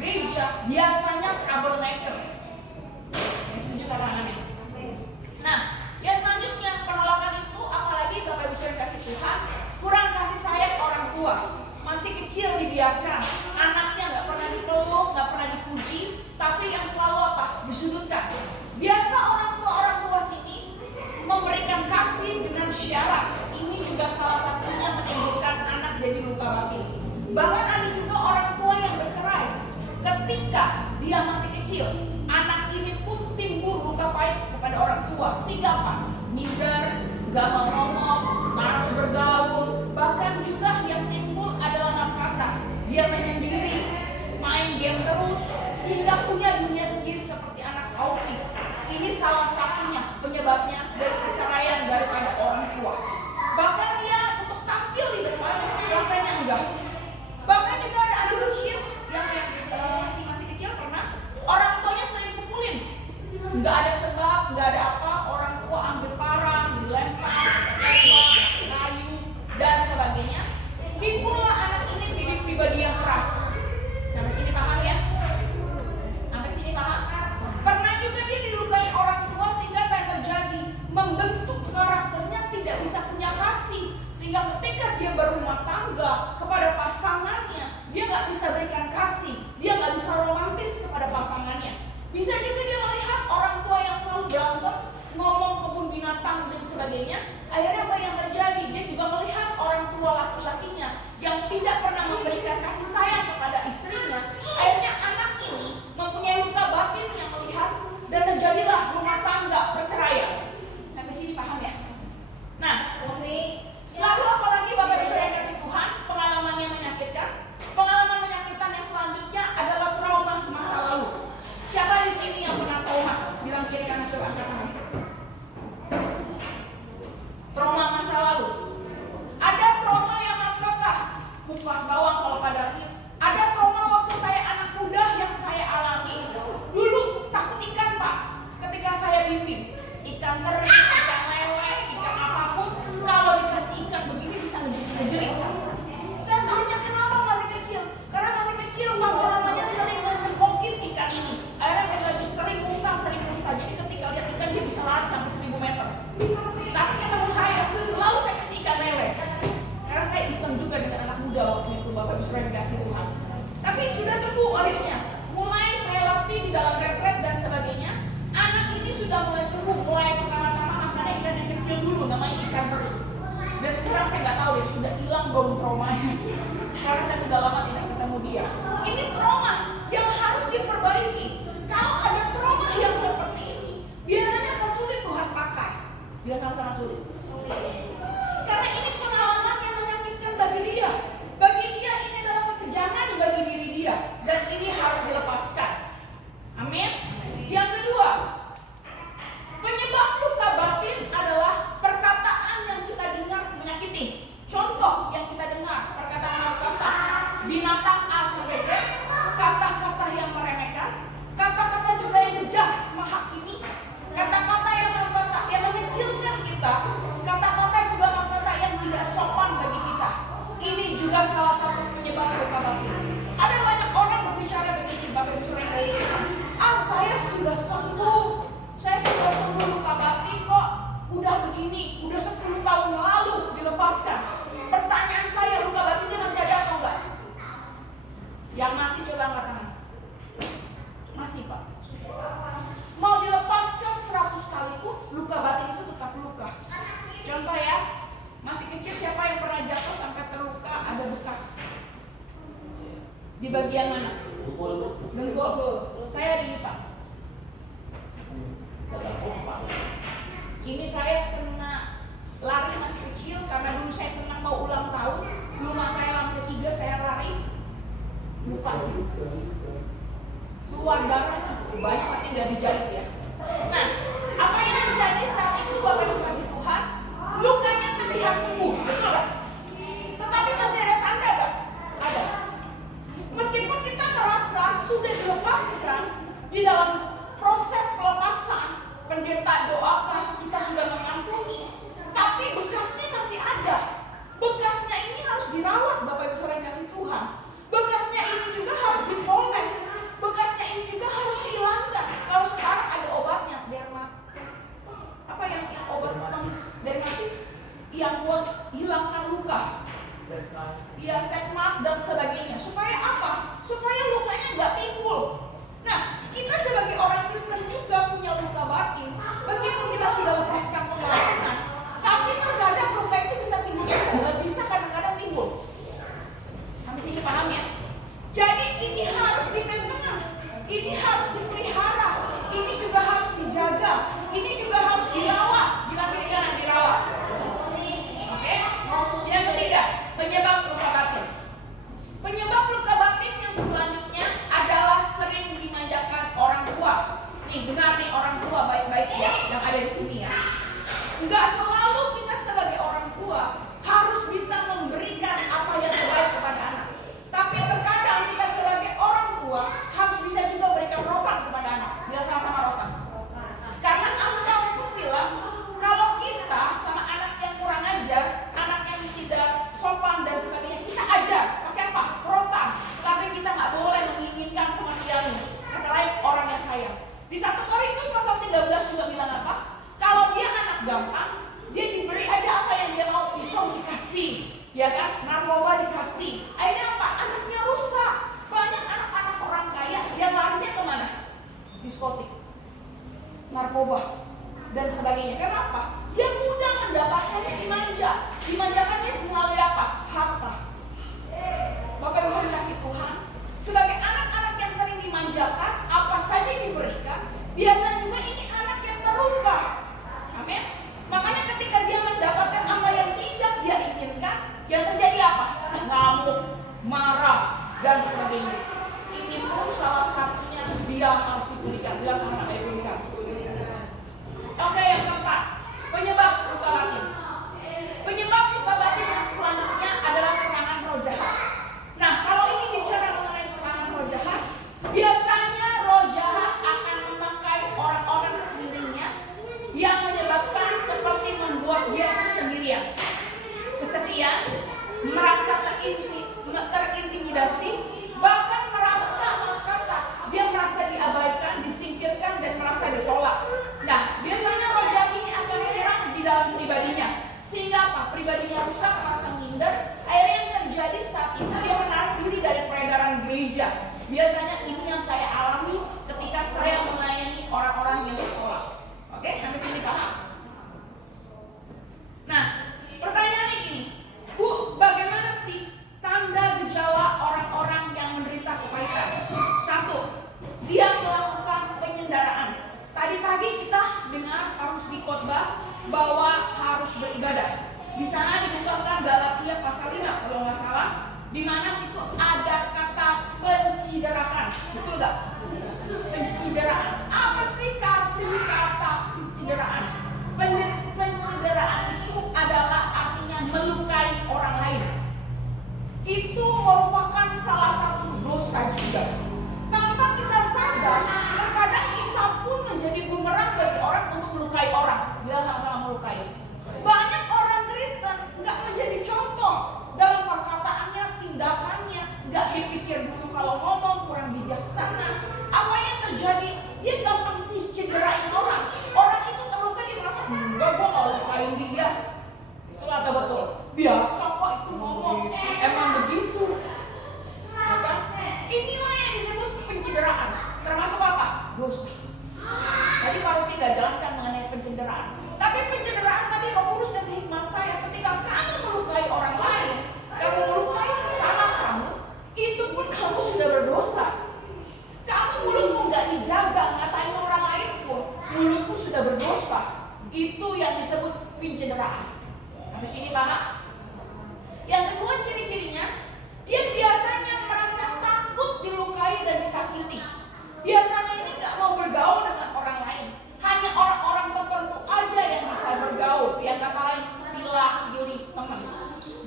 gereja biasanya troublemaker. Yang setuju tangannya. Nah, yang selanjutnya penolakan itu, apalagi Bapak Ibu Saudara kasih Tuhan, kurang kasih sayang orang tua. Masih kecil dibiarkan, anaknya nggak pernah dipeluk, nggak pernah dipuji, tapi yang selalu apa? Disudutkan. Biasa orang tua sini memberikan kasih dengan syarat. Ini juga salah satunya menimbulkan anak jadi luka batin. Bahkan ada juga orang tua yang bercerai ketika dia masih kecil. Anak ini pun timbul luka pahit kepada orang tua. Sehingga apa? Minder, gak mau ngomong, malas bergaul. Bahkan juga yang timbul adalah nafkata. Dia menyendiri, main game terus, sehingga punya dunia sendiri seperti anak autis. Ini salah satunya penyebabnya dari perceraian daripada orang tua. Bahkan dia untuk tampil di depan rasanya enggak. Bahkan juga ada anak kecil yang masih kecil pernah orang tuanya sering pukulin. Enggak ada sebab, enggak ada apa, orang tua ambil parang, dilempar, kayu dan sebagainya. Timbullah anak ini jadi pribadi yang keras. Sampai sini paham ya? Sampai sini paham? Pernah juga dia dilukai orang tua sehingga apa yang terjadi? Membentuk karakternya tidak bisa punya kasih. Sehingga ketika dia berumah tangga kepada pasangannya, dia nggak bisa berikan kasih. Dia nggak bisa romantis kepada pasangannya. Bisa juga dia melihat orang tua yang selalu berantem, ngomong kebun binatang dan sebagainya. Akhirnya apa yang terjadi? Dia juga melihat orang tua laki-lakinya yang tidak pernah memberikan kasih sayang kepada istrinya. Akhirnya anak ini mempunyai luka batin yang melihat dan terjadilah rumah tangga perceraian. Sampai sini paham ya? Nah, lalu apalagi Bapak Ibu Saudara yang kasih Tuhan, pengalaman yang menyakitkan. Pengalaman menyakitkan yang selanjutnya adalah trauma masa lalu. Siapa di sini yang pernah trauma? Bilang kiri kanan, coba angkat tangan. Trauma masa lalu. Ada trauma yang mengkekeh, kupas bawang kalau pada akhir. Ada trauma waktu saya anak muda yang saya alami. Dulu takut ikan, Pak. Ketika saya bimbing, ikan teri, ikan lele, ikan apapun, kalau dikasih ikan begini bisa ngejerit. Saya tanya kenapa masih kecil? Karena masih kecil namanya sering ngecekokin ikan ini. Akhirnya mereka sering muntah. Jadi ketika lihat ikan dia bisa lari sampai 1000 meter. Tapi ketemu saya, selalu saya kasih ikan lele. Karena saya iseng juga dengan anak muda waktu itu, Bapak Ibu Saudara dikasih Tuhan. Tapi sudah sembuh akhirnya. Mulai saya latih di dalam retret dan sebagainya. Anak ini sudah mulai sembuh. Mulai pertama-tama makannya ikan yang kecil dulu, namanya ikan teri. Dan sekarang saya nggak tahu dia sudah hilang belum traumanya. Karena saya sudah lama tidak ketemu dia. Ini trauma yang harus diperbaiki. Kalau ada trauma yang seperti ini, biasanya akan sulit Tuhan pakai. Biar sama-sama sulit. Karena ini pengalaman yang menyakitkan bagi dia. Bagi dia ini adalah kekejangan bagi diri dia. Dan ini harus dilepaskan. Amin. Yang kedua, penyebab luka batin adalah perkataan yang kita dengar menyakiti. Contoh yang kita dengar, perkataan binatang A sampai Z, kata-kata yang meremehkan, kata-kata juga yang ngejas menghakimi, kata-kata yang mengecilkan kita, kata-kata juga kata-kata yang tidak sopan bagi kita. Ini juga salah satu penyebab luka batin. Ada banyak orang berbicara begini, Bapak Ibu Saudara yang kasih Tuhan. Saya sudah sembuh luka batin kok. Udah begini, udah 10 tahun lalu dilepaskan. Pertanyaan saya, luka batinnya masih ada atau enggak? Yang masih coba angkat tangan. Masih, Pak. Mau dilepaskan 100 kali pun luka batin itu tetap luka. Contoh ya, masih kecil siapa yang pernah jatuh sampai terluka ada bekas? Di bagian mana? Dengkul. Saya di Pak. Ini saya kena lari masih kecil karena dulu saya senang mau ulang tahun. Rumah saya lantai 3 saya lari. Lupa sih. Keluar darah cukup banyak tapi nggak dijahit ya. Nah, apa yang terjadi saat itu Bapak Ibu kasih Tuhan? Lukanya terlihat sembuh, betul gak? Tetapi masih ada tanda gak? Ada. Meskipun kita merasa sudah dilepaskan di dalam proses pelepasan, pendeta doakan kita sudah mengampuni, tapi bekasnya masih ada. Bekasnya ini harus dirawat Bapak Ibu Saudara yang kasih Tuhan. Bekasnya ini juga harus dipoles. Ini harus dipelihara, ini juga harus dijaga, ini juga harus dirawat. Dilahirkan dan dirawat. Oke? Yang ketiga, penyebab luka batin. Penyebab luka batin yang selanjutnya adalah sering dimanjakan orang tua. Nih, dengar nih orang tua baik-baik ya, yang ada di sini ya. Enggak selalu kita sebagai orang tua harus bisa memberikan apa yang terbaik kepada anak. Tapi terkadang kita sebagai orang tua harus bisa juga berikan rotan kepada anak. Biar sama-sama rotan. Karena Amsal itu bilang, kalau kita sama anak yang kurang ajar, anak yang tidak sopan dan sebagainya, kita ajar. Pakai apa? Rotan. Tapi kita nggak boleh menginginkan kematiannya. Kata lain, orang yang sayang. Di 1 Korintus pasal 13 juga bilang apa? Kalau dia anak gampang, dia diberi aja apa yang dia mau. Pisau dikasih, ya kan? Narkoba dikasih. Akhirnya apa? Anaknya rusak. Banyak anak-anak orang kaya, dia larinya kemana? Diskotik, narkoba, dan sebagainya. Kenapa? Dia mudah mendapatkannya dimanja. Dimanjakannya melalui apa? Harta. Bapak Ibu dikasih Tuhan, sebagai anak-anak yang sering dimanjakan, apa saja yang diberikan, biasanya juga ini anak yang terluka. Amin. Makanya ketika dia mendapatkan apa yang tidak dia inginkan, yang terjadi apa? Ngamuk, marah, dan sebagainya. Ini pun salah satunya dia harus dipulihkan. Dia harus dipulihkan. Oke, yang keempat, penyebab luka batin. Penyebab luka batin yang selanjutnya adalah serangan roh jahat. Nah, kalau ini bicara mengenai serangan roh jahat, biasanya roh jahat akan memakai orang-orang sekelilingnya yang menyebabkan seperti membuat dia sendirian, kesepian, merasa terintimidasi, bahkan merasa dia merasa diabaikan, disingkirkan, dan merasa ditolak. Nah, biasanya roh jahat ini akan menyerang di dalam pribadinya, sehingga apa? Pribadinya rusak, merasa minder. Akhirnya yang terjadi saat itu dia menarik diri dari peredaran gereja. Biasanya ini yang saya alami ketika saya melayani orang-orang yang ditolak. Oke, sampai sini paham? Nah, pertanyaannya gini, Bu, bagaimana sih tanda gejala orang-orang yang menderita kepahitan? 1, dia melakukan penyendaraan. Tadi pagi kita dengar harus di khotbah bahwa harus beribadah. Di sana dibukakan Galatia pasal 5 kalau nggak salah, di mana situ ada kata pencideraan. Betul nggak? Pencideraan. Apa sih arti kata pencideraan? Pencideraan itu adalah artinya melukai orang lain. Itu merupakan salah satu dosa juga. Tanpa kita sadar, terkadang kita pun menjadi bumerang bagi orang untuk melukai orang. Bila sama-sama melukai. Banyak orang Kristen nggak menjadi contoh dalam perkataannya, tindakannya, nggak dipikir dulu kalau ngomong, kurang bijaksana. Apa yang terjadi? Dia gampang cederain orang. Orang itu terluka, dia merasa enggak, gue nggak lukain dia. Itulah atau betul? Biasa kok itu ngomong, emang begitu. Bukan? Inilah yang disebut pencideraan. Termasuk apa? Dosa. Tadi Pak Rusdi nggak jelaskan mengenai pencideraan. Tapi pencideraan tadi Roh Kudus kasih hikmat saya, ketika kamu melukai orang lain, kamu melukai sesama kamu, itu pun kamu sudah berdosa. Kamu mulutmu nggak dijaga, ngatain orang lain pun, mulutmu sudah berdosa. Itu yang disebut pencideraan. Sampai sini paham? Yang kedua ciri-cirinya, dia biasanya merasa takut dilukai dan disakiti. Biasanya ini nggak mau bergaul dengan orang lain. Hanya orang-orang tertentu aja yang bisa bergaul. Yang kata lain, pilih teman.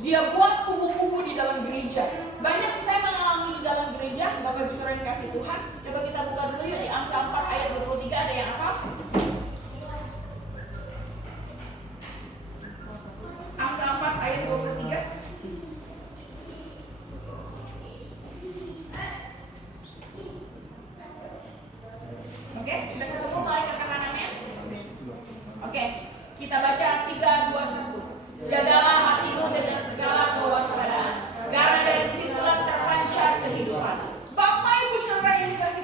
Dia buat kubu-kubu di dalam gereja. Banyak saya mengalami di dalam gereja. Bapak Ibu Saudara yang kasih Tuhan, coba kita buka dulu ya di Amsal 4 ayat 23. Ada yang apa? Amsal 4 ayat 23. Oke, sudah ketemu? Mari katakan amin. Oke, kita baca 3, 2, 1. Jagalah hatimu dengan segala kewaspadaan, karena dari situlah terpancar kehidupan. Bapak Ibu Saudara yang dikasih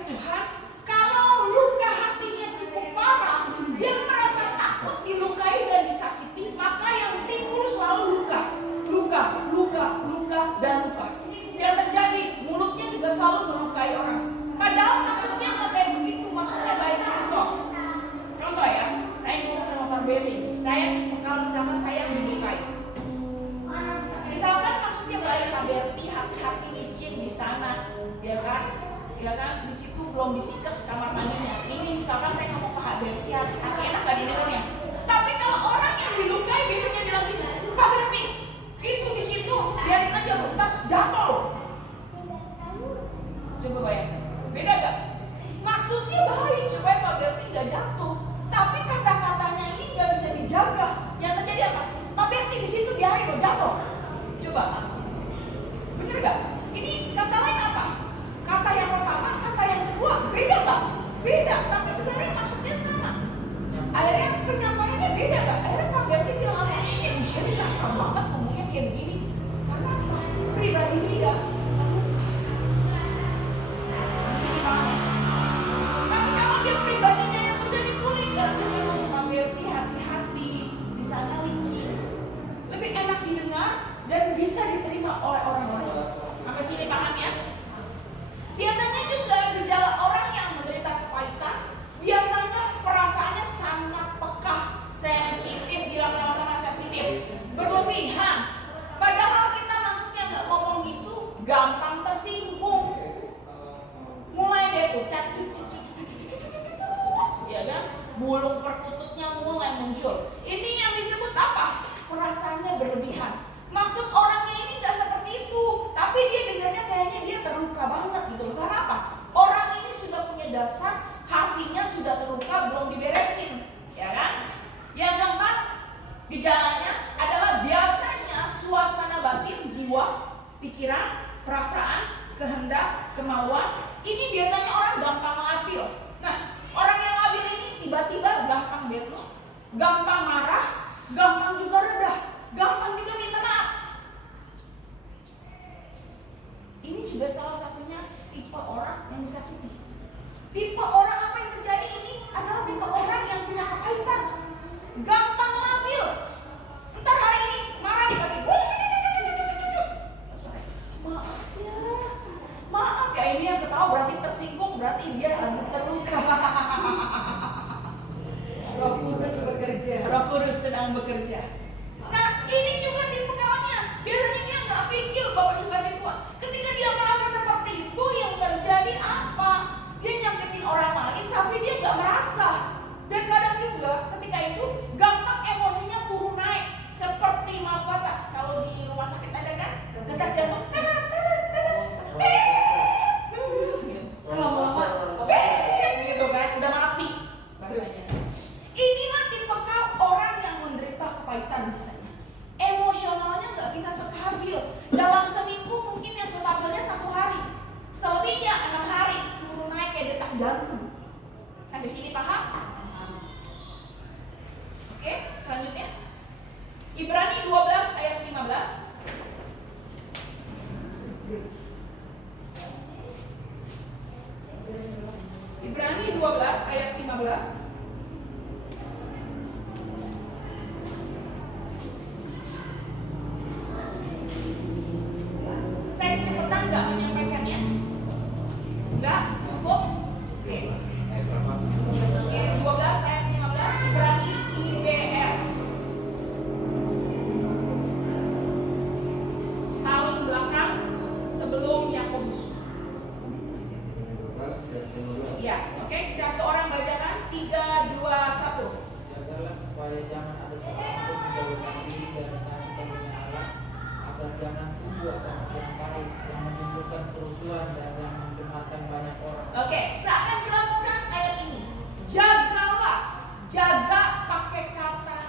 ya kan? Di situ belum disikat kamar mandinya. Ini misalkan saya ngomong ke Berti, hati enak gak didengarnya. Tapi kalau orang yang dilukai biasanya bilang gini, Pak Berti, itu di situ biarin aja bentar jatuh loh. Coba bayangkan, beda gak? Maksudnya baik supaya Pak Berti gak jatuh, tapi kata-katanya ini gak bisa dijaga. Yang terjadi apa? Pak Berti di situ biarin loh jatuh. Coba, bener gak? Ini kata lain apa? Kata yang pertama, kata yang kedua, beda gak? Beda, tapi sebenarnya maksudnya sama. Akhirnya penyampaiannya beda gak? Akhirnya Pak Berti bilang, ini usianya kasar banget ngomongnya kayak begini. Karena apa? Pribadi dia terluka. Sini banget. Tapi kalau dia pribadinya yang sudah dipulihkan, dia ngomong, Pak Berti hati-hati, di sana licin. Lebih enak didengar dan bisa diterima oleh orang lain. Sampai sini paham ya? Biasanya juga gejala orang yang menderita kepahitan, biasanya perasaannya sangat peka, sensitif, bilang sama-sama sensitif, berlebihan. Padahal kita maksudnya nggak ngomong gitu, gampang tersinggung. Mulai deh tuh, ya kan? Bulung perkututnya mulai muncul. Ini yang disebut apa? Perasaannya berlebihan. Maksud orangnya ini gak seperti itu, tapi dia dengarnya kayaknya dia terluka banget gitu loh. Karena apa? Orang ini sudah punya dasar, hatinya sudah terluka, belum diberesin, ya kan? Yang keempat, gejalanya adalah biasanya suasana batin, jiwa, pikiran, perasaan, kehendak, kemauan. Ini biasanya orang gampang labil. Nah, orang yang labil ini tiba-tiba gampang bad mood, gampang marah, gampang juga redah, gampang juga minta maaf. Ini juga salah satunya tipe orang yang disakiti. Tipe orang apa yang terjadi ini adalah tipe orang yang punya kepahitan, gampang labil. Entar hari ini marah nih pagi, maaf ya, ini yang ketawa berarti tersinggung, berarti dia lagi terluka. Roh Kudus bekerja. Roh Kudus sedang bekerja. Nah, ini juga tipikalnya. Biasanya dia nggak pikir Bapak juga sih Tuhan. Ketika dia merasa seperti itu, yang terjadi apa? Dia nyakitin orang lain, tapi dia nggak merasa. Dan kadang juga ketika itu gampang emosinya turun naik, seperti malpata. Kalau di rumah sakit ada kan, detak jantung, lama-lama, gitu kan, udah mati bahasanya. Inilah tipikal orang yang menderita kepahitan biasanya. Emosionalnya nggak bisa stabil. Dalam seminggu mungkin yang stabilnya 1 hari, selebihnya 6 hari turun naik kayak detak jantung. Sampai sini paham? Oke, selanjutnya Ibrani 12 ayat 15. Ibrani 12 ayat 15. Saya kecepatan nggak menyampaikannya? Nggak? Cukup? Oke. 12 ayat 15 Ibrani IBR. Paling belakang sebelum Yakobus. Ya, oke. Satu orang bacakan 3, 2, 1. Jagalah supaya jangan ada seorang pun menjauhkan diri dari kasih karunia Allah, agar jangan tumbuh atau menjadi pahit yang menimbulkan kerusuhan dan yang mencemarkan banyak orang. Oke, saya akan jelaskan ayat ini. Jagalah, jaga pakai kata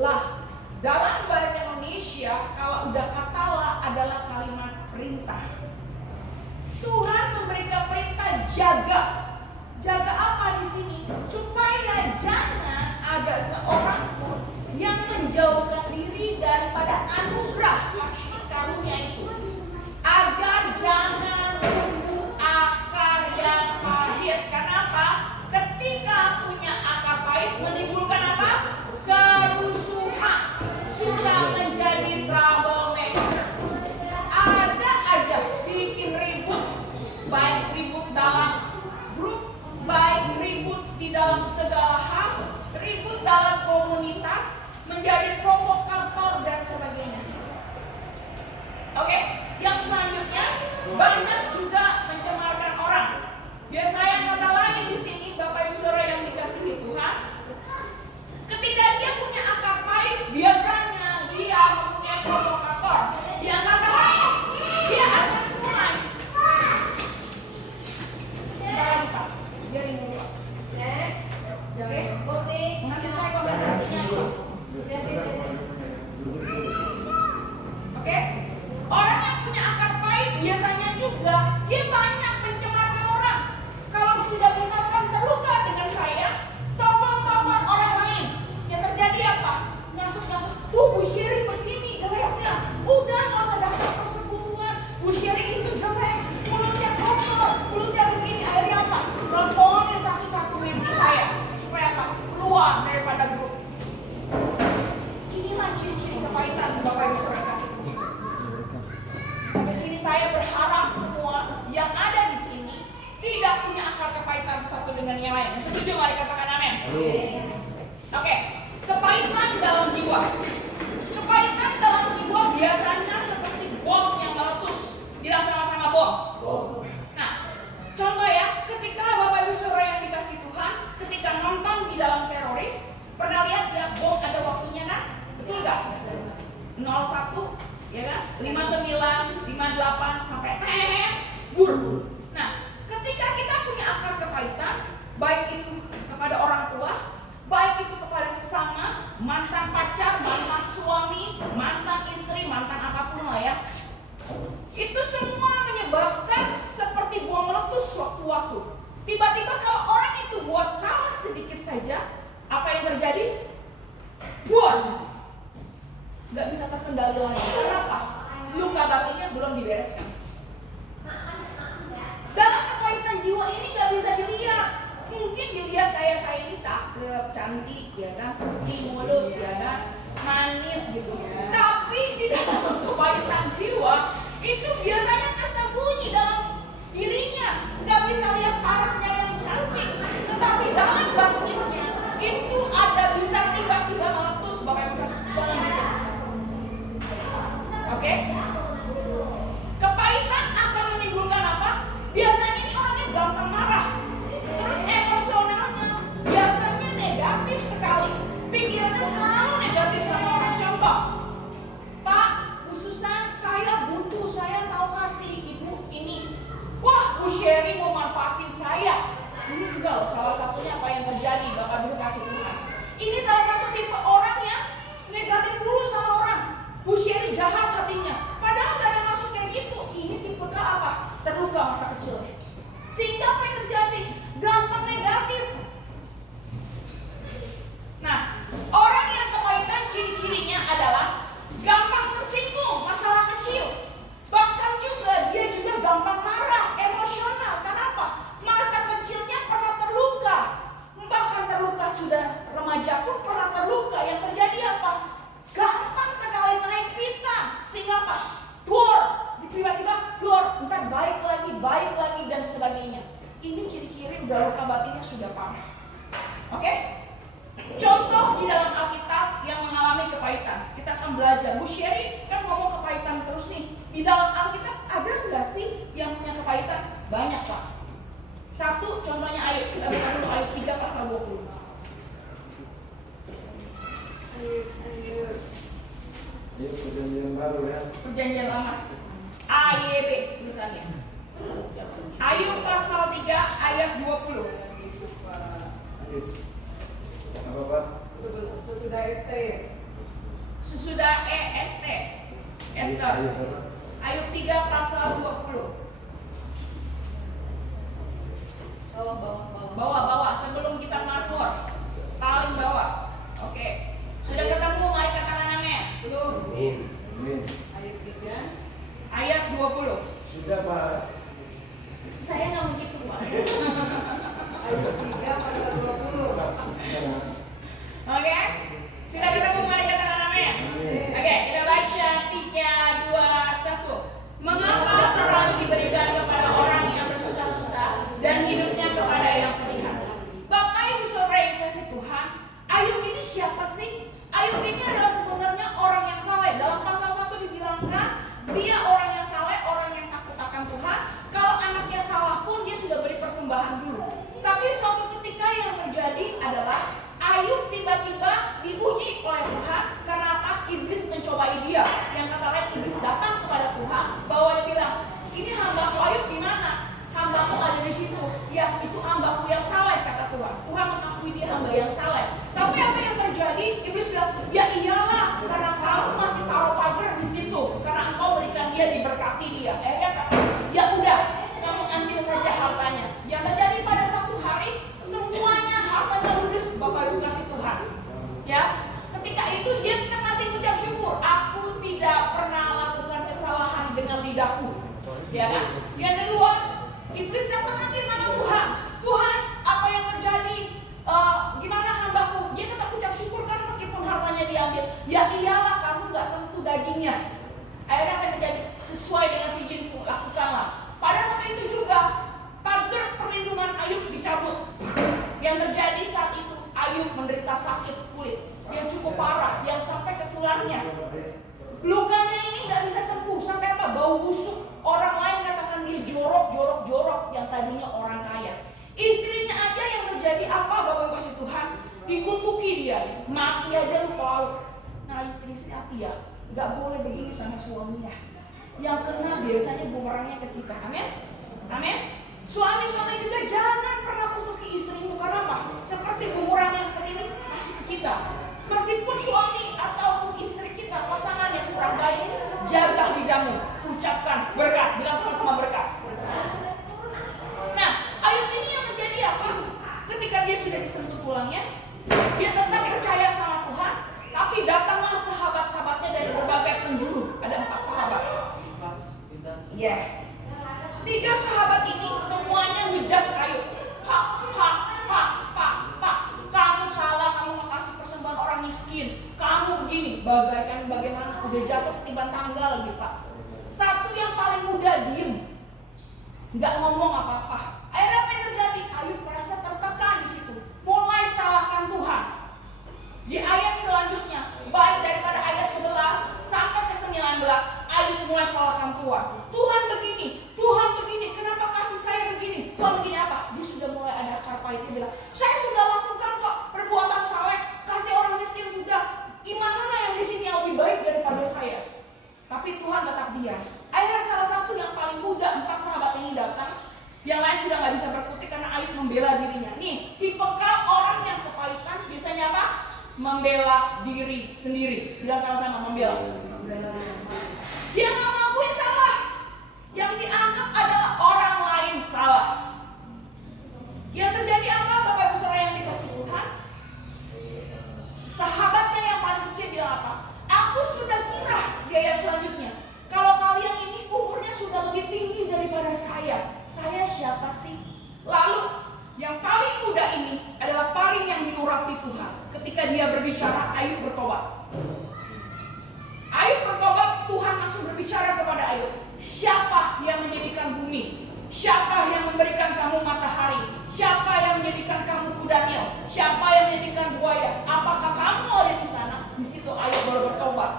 lah. Dalam bahasa Indonesia, kalau udah kata lah adalah kalimat perintah. Tuhan memberikan perintah jaga. Jaga apa di sini? Supaya jangan ada seorang pun yang menjauhkan diri daripada anugerah kasih karunia itu. Agar jangan tumbuh akar yang pahit. Kenapa? Ketika punya akar pahit menimbulkan apa? Kerusuhan. Sudah menjadi troublemaker. Ada aja bikin ribut. Baik ribut dalam grup, baik ribut di dalam segala hal, ribut dalam komunitas, menjadi provokator dan sebagainya. Oke, yang selanjutnya banyak juga dengan yang lain. Setuju? Mari katakan amin. Amin. Oke, kepahitan dalam jiwa. Kepahitan dalam jiwa biasanya seperti bom yang meletus. Bilang sama-sama bom. Nah, contoh ya, ketika Bapak Ibu Saudara yang dikasih Tuhan, ketika nonton di dalam teroris, pernah lihat ya bom ada waktunya kan? Betul nggak? 01, ya kan? 59, 58 sampai gur. Nah, ketika kita punya akar kepahitan, baik itu kepada orang tua, baik itu kepada sesama, mantan pacar, mantan suami, mantan istri, mantan apapun lah ya. Itu semua menyebabkan seperti bom meletus waktu-waktu. Tiba-tiba kalau orang itu buat salah sedikit saja, apa yang terjadi? Buat nggak bisa terkendali lagi. Kenapa? Luka batinnya belum dibereskan. Dalam kepahitan jiwa ini nggak bisa dilihat. Mungkin dilihat kayak saya ini cakep, cantik, ya kan, putih, mulus, ya kan, manis gitu. Tapi di dalam kepahitan jiwa itu biasanya tersembunyi dalam dirinya. Nggak bisa lihat parasnya yang cantik, tetapi dalam batinnya itu ada bisa tiba-tiba meletus. Bapak Ibu jangan bisa. Oke? Kepahitan akan menimbulkan apa? Biasanya ini orangnya gampang marah. Terus emosionalnya biasanya negatif sekali. Pikirannya selalu negatif sama orang. Contoh, Pak, Bu Susan, saya butuh, saya mau kasih ibu ini. Wah, Bu Sherry mau manfaatin saya. Ini juga loh salah satunya apa yang terjadi. Bapak bisa kasih Tuhan. Ini salah satu tipe orang yang negatif dulu sama orang. Bu Sherry jahat hatinya. Padahal gak ada maksud kayak gitu. Ini tipe apa? Terluka masa kecilnya. Sehingga apa yang terjadi? Gampang negatif. Nah, orang yang kepahitan ciri-cirinya adalah gampang tersinggung masalah kecil. Bahkan juga dia juga gampang marah, emosional. Kenapa? Masa kecilnya pernah terluka. Bahkan terluka sudah remaja pun pernah terluka. Yang terjadi apa? Gampang sekali naik fitnah. Sehingga apa? Dor, tiba-tiba dor, entar baik lagi dan sebagainya. Ini ciri-ciri udah luka batinnya sudah parah. Oke? Contoh di dalam Alkitab yang mengalami kepahitan. Kita akan belajar. Bu Sherry kan ngomong kepahitan terus nih. Di dalam Alkitab ada nggak sih yang punya kepahitan? Banyak, Pak. Satu contohnya Ayub. Kita buka dulu Ayub 3 pasal 20. Perjanjian baru ya. Perjanjian lama. AYB tulisannya. Ayub pasal 3 ayat 20. Apa Pak? Sesudah ST. Sesudah EST. Esther. Ayub 3 pasal 20. Bawah sebelum kita Mazmur. Paling bawah. Oke. Sudah ketemu, mari katakan amin. Belum. Amin. Ayat 3. Ayat 20. Sudah Pak. Saya nggak begitu, Pak. Ayat 3 pasal 20. Oke. Sudah ketemu, mari katakan amin. Oke, kita baca 3, 2, 1. Mengapa terang diberikan kepada orang yang bersusah-susah dan hidupnya kepada yang melihat? Bapak Ibu Saudara yang kasih Tuhan, Ayub ini siapa sih? Ayub ini adalah sebenarnya orang yang saleh. Dalam pasal 1 dibilangkan dia orang yang saleh, orang yang takut akan Tuhan. Kalau anaknya salah pun dia sudah beri persembahan dulu. Tapi suatu ketika yang terjadi adalah Ayub tiba-tiba diuji oleh Tuhan. Karena apa? Iblis mencobai dia. Yang kata lain iblis datang kepada Tuhan bahwa dia bilang, ini hambaku Ayub di mana? Hambaku ada di situ. Ya, itu hambaku yang saleh, kata Tuhan. Tuhan mengakui dia hamba yang saleh. Tapi apa yang terjadi? Iblis bilang, ya iyalah, karena kamu masih taruh pagar di situ, karena engkau berikan dia, diberkati dia. Akhirnya kata, ya udah, kamu ambil saja hartanya. Yang terjadi pada satu hari, semuanya hartanya ludes. Bapak Ibu kasih Tuhan. Ya, ketika itu dia masih ucap syukur. Aku tidak yang terjadi saat itu, Ayub menderita sakit kulit yang cukup parah, yang sampai ke tulangnya. Lukanya ini nggak bisa sembuh, sampai apa? Bau busuk. Orang lain katakan dia jorok yang tadinya orang kaya. Istrinya aja yang terjadi apa, Bapak Ibu kasih Tuhan? Dikutuki dia, mati aja lu ke laut. Nah, istri-istri hati ya, nggak boleh begini sama suaminya. Yang kena biasanya bumerangnya ke kita. Amin? Amin? Suami-suami juga jangan pernah kutuki istrimu. Karena apa? Seperti bumerang yang seperti ini masuk ke kita. Meskipun suami ataupun istri kita pasangan yang kurang baik, jaga lidahmu, ucapkan berkat, bilang sama-sama berkat. Nah, Ayub ini yang menjadi apa? Ketika dia sudah disentuh tulangnya, dia tetap percaya sama Tuhan, tapi datanglah sahabat-sahabatnya dari berbagai penjuru. Ada 4 sahabat. Ya, 3 sahabat ini semuanya ngejas Ayub. Pak, kamu salah, kamu makasih persembahan orang miskin, kamu begini, bagaimana udah jatuh ketiban tangga lagi, Pak. Satu yang paling muda diem, nggak ngomong apa-apa. Akhirnya apa yang terjadi? Ayub merasa tertekan di situ, mulai salahkan Tuhan. Di ayat selanjutnya, baik daripada ayat 11 sampai ke 19, Ayub mulai salahkan Tuhan. Tuhan begini, kenapa kasih saya begini? Tuhan begini apa? Dia sudah mulai ada akar pahitnya, bilang, saya sudah lakukan kok perbuatan saleh, kasih orang miskin sudah. Iman mana yang di sini yang lebih baik daripada saya? Tapi Tuhan tetap diam. Akhirnya salah satu yang paling muda, 4 sahabat ini datang. Yang lain sudah nggak bisa berkutik karena Ayub membela dirinya. Nih, tipikal orang yang kepahitan biasanya apa? Membela diri sendiri. Bilang sama-sama, membela. Dia nggak ngakuin salah. Yang dianggap adalah orang lain salah. Yang terjadi apa, Bapak Ibu Saudara yang dikasih Tuhan? Sahabatnya yang paling kecil bilang apa? Aku sudah kira di ayat selanjutnya, kalau kalian ini umurnya sudah lebih tinggi daripada saya siapa sih? Lalu yang paling muda ini adalah paring yang diurapi Tuhan. Ketika dia berbicara, Ayub bertobat. Tuhan langsung berbicara kepada Ayub. Siapa yang menjadikan bumi? Siapa yang memberikan kamu matahari? Siapa yang menjadikan kamu kuda Nil? Siapa yang menjadikan buaya? Apakah kamu ada di sana? Di situ Ayub baru bertobat.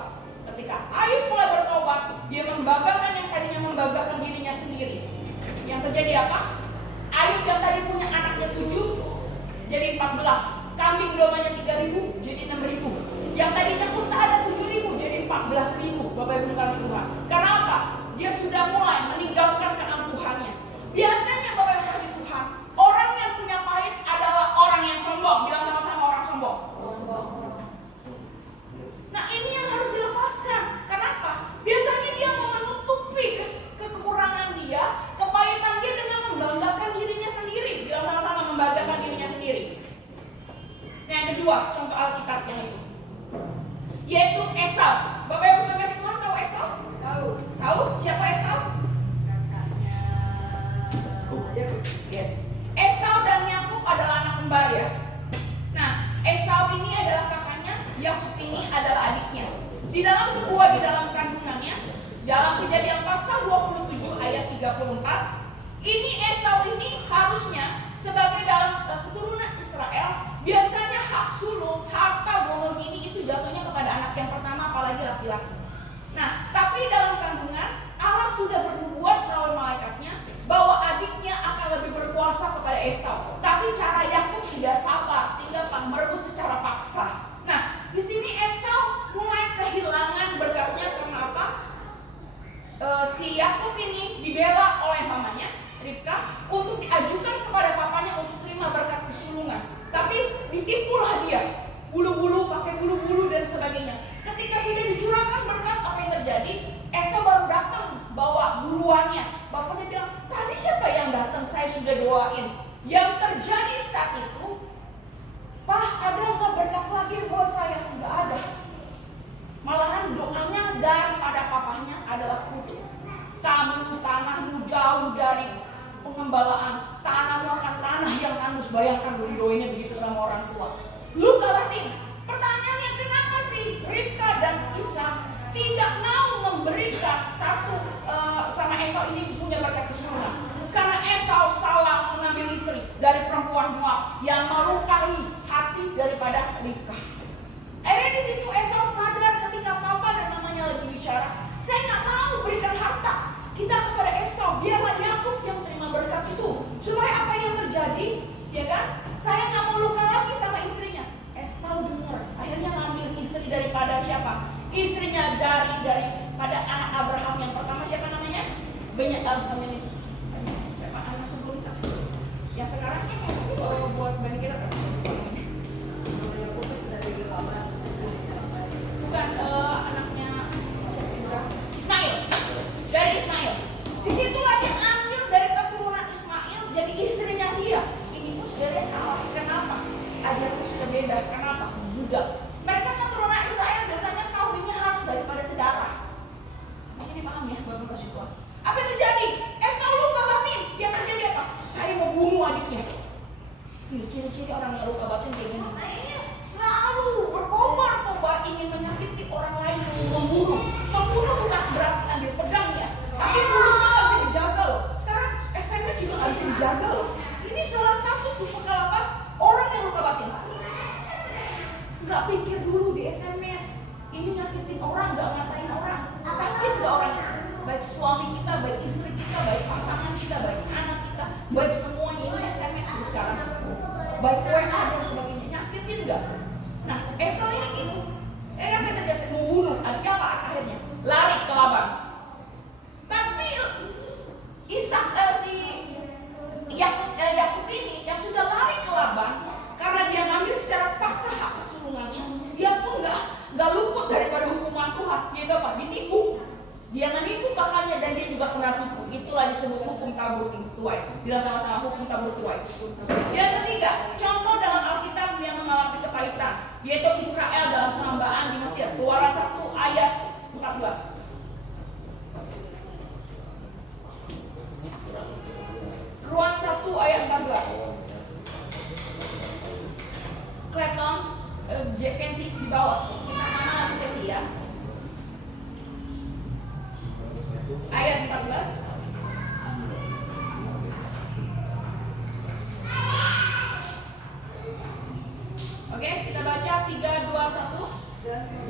Ketika Ayub mulai bertobat, dia membanggakan yang tadinya membanggakan dirinya sendiri. Yang terjadi apa? Ayub yang tadi punya anaknya 7 jadi 14, kambing dombanya 3.000 jadi 6.000. Yang tadinya unta ada 7.000 jadi 14.000. Bapak Ibu kasih Tuhan. Karena apa? Dia sudah mulai meninggalkan keangkuhannya. Biasanya Bapak Ibu kasih Tuhan, orang yang punya pahit adalah orang yang sombong. Bilang sama-sama, orang sombong. Nah, ini yang harus dilepaskan. Kenapa? Biasanya dia mau menutupi kekurangan dia, kepahitan dia dengan membanggakan dirinya sendiri. Bilang sama-sama, membanggakan dirinya sendiri. Nah, yang kedua, contoh Alkitab yang itu, yaitu Esau. Bapak Ibu saudara kasih Tuhan, tahu Esau? Tahu siapa Esau? Kakaknya Yakub. Yes. Esau dan Yakub adalah anak kembar ya. Nah, Esau ini adalah kakaknya, Yakub ini adalah adiknya. Di dalam kandungannya, dalam Kejadian pasal 27 ayat 34, ini Esau ini harusnya sebagai dalam keturunan Israel, biasanya hak sulung, harta gonol ini itu jatuhnya kepada anak yang pertama, apalagi laki-laki. Nah, tapi dalam kandungan Allah sudah bernubuat melalui malaikatnya bahwa adiknya akan lebih berkuasa kepada Esau. Tapi cara Yakub tidak sabar sehingga merebut secara paksa. Nah, di sini Esau mulai kehilangan berkatnya karena apa? Si Yakub ini dibela oleh mamanya Ribka untuk diajukan kepada papanya untuk terima berkat kesulungan. Tapi ditipulah dia, bulu-bulu, pakai bulu-bulu dan sebagainya. Ketika sudah dicurahkan berkat, apa yang terjadi? Esau baru datang bawa buruannya. Bapaknya bilang, tadi siapa yang datang? Saya sudah doain. Yang terjadi saat itu, Pak, ada nggak berkat lagi buat saya? Nggak ada. Malahan doanya daripada papahnya adalah kutuk. Kamu, tanahmu jauh dari pengembalaan, tanahmu akan tanah yang tandus. Bayangkan dulu doanya begitu sama orang tua. Luka batin. Pertanyaannya, kenapa sih Ribka dan Ishak tidak mau memberikan satu sama Esau ini punya berkat kesulungan? Karena Esau salah mengambil istri. dari perempuan Moab yang melukai hati daripada Ribka. Akhirnya di situ Esau sadar ketika papa dan mamanya lagi bicara, saya nggak mau berikan harta kita kepada Esau, biarlah Yakub yang terima berkat itu. Supaya apa yang terjadi, ya kan? Saya nggak mau luka lagi sama istrinya. Esau dengar, akhirnya ngambil istri daripada siapa? Istrinya daripada anak Abraham yang pertama, siapa namanya? Siapa anak sebelum Ishak? Yang sekarang buat Bani kita kan? Bukan anaknya Ismail. Dari Ismail. Disitulah dia ambil dari keturunan Ismail jadi istrinya dia. Ini pun sebenarnya salah. Kenapa? Ajarannya sudah beda. Kenapa? Budak. Mereka keturunan Israel biasanya kawinnya harus daripada sedarah. Ini paham ya, Bapak kasih Tuhan. Apa yang terjadi? Esau luka batin. Yang terjadi apa? Saya mau bunuh adiknya. Nih ciri-ciri orang yang luka batin kayak gini. Selalu berkobar-kobar ingin menyakiti orang lain, membunuh. Membunuh bukan berarti ambil pedang ya, tapi mulutnya nggak bisa dijaga loh. Sekarang SMS juga nggak bisa dijaga loh. Ini salah satu tipe apa? Orang yang luka batin. Nggak pikir dulu di SMS. Ini nyakitin orang, nggak ngatain orang. Sakit nggak orangnya? Baik suami kita, baik istri kita, baik pasangan kita, baik anak kita, baik semuanya ini SMS di sekarang. Baik WA dan sebagainya, nyakitin nggak? Nah, Esau ini gitu. Apa yang terjadi? Mau bunuh. Adiknya apa akhirnya? Lari ke Laban. Tapi Yakub ini yang sudah lari ke Laban karena dia ngambil secara paksa hak kesulungannya, dia pun nggak luput daripada hukuman Tuhan. Dia apa? Ditipu. Dia menipu kakaknya dan dia juga kena tipu. Itulah disebut hukum tabur tuai. Bilang sama-sama hukum tabur tuai. Yang ketiga, contoh dalam Alkitab yang mengalami kepahitan, yaitu Israel dalam penambahan di Mesir. Keluaran 1 ayat 14. Keluaran 1 ayat 14. Clapton, Kensi di bawah. Kita mana lagi sesi ya? Ayat 14. Oke, kita baca 3, 2, 1.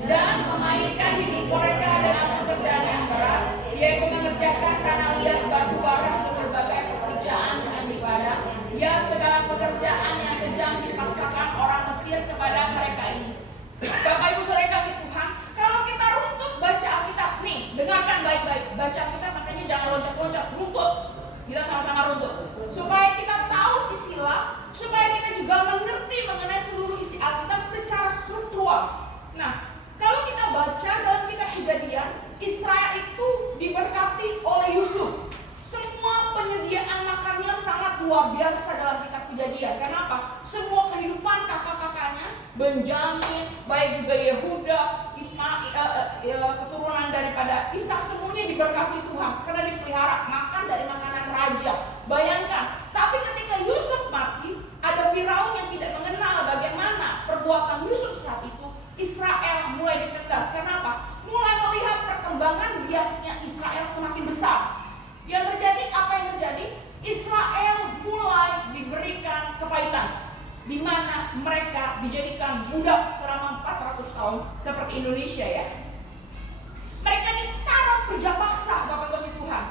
Dan memainkan hidup mereka dengan pekerjaan yang berat, yaitu mengerjakan tanah liat, batu bara, dan berbagai pekerjaan dengan ibadah. Ya, segala pekerjaan yang kejam dipaksakan orang Mesir kepada mereka ini. Bapak Ibu Saudara kasih Tuhan, kalau kita runtut baca Alkitab nih, dengarkan baik-baik, baca Alkitab makanya jangan loncat-loncat, runtut. Kita sama-sama runtut. Supaya kita tahu sisilah, supaya kita juga mengerti mengenai seluruh isi Alkitab secara struktural. Nah, kalau kita baca dalam kitab Kejadian, Israel itu diberkati oleh Yusuf. Semua penyediaan makannya sangat luar biasa dalam kitab Kejadian. Kenapa? Semua kehidupan kakak-kakaknya, Benjamin, baik juga Yehuda, Ismail, keturunan daripada Ishak, semuanya diberkati Tuhan karena dipelihara makan dari makanan raja. Bayangkan, tapi ketika Yusuf mati, ada Firaun yang tidak mengenal bagaimana perbuatan Yusuf saat itu. Israel mulai ditindas. Kenapa? Mulai melihat perkembangan biaknya Israel semakin besar. Yang terjadi, apa yang terjadi? Israel mulai diberikan kepahitan, di mana mereka dijadikan budak selama 400 tahun seperti Indonesia ya. Mereka ditaruh kerja paksa, Bapak Kasih Tuhan.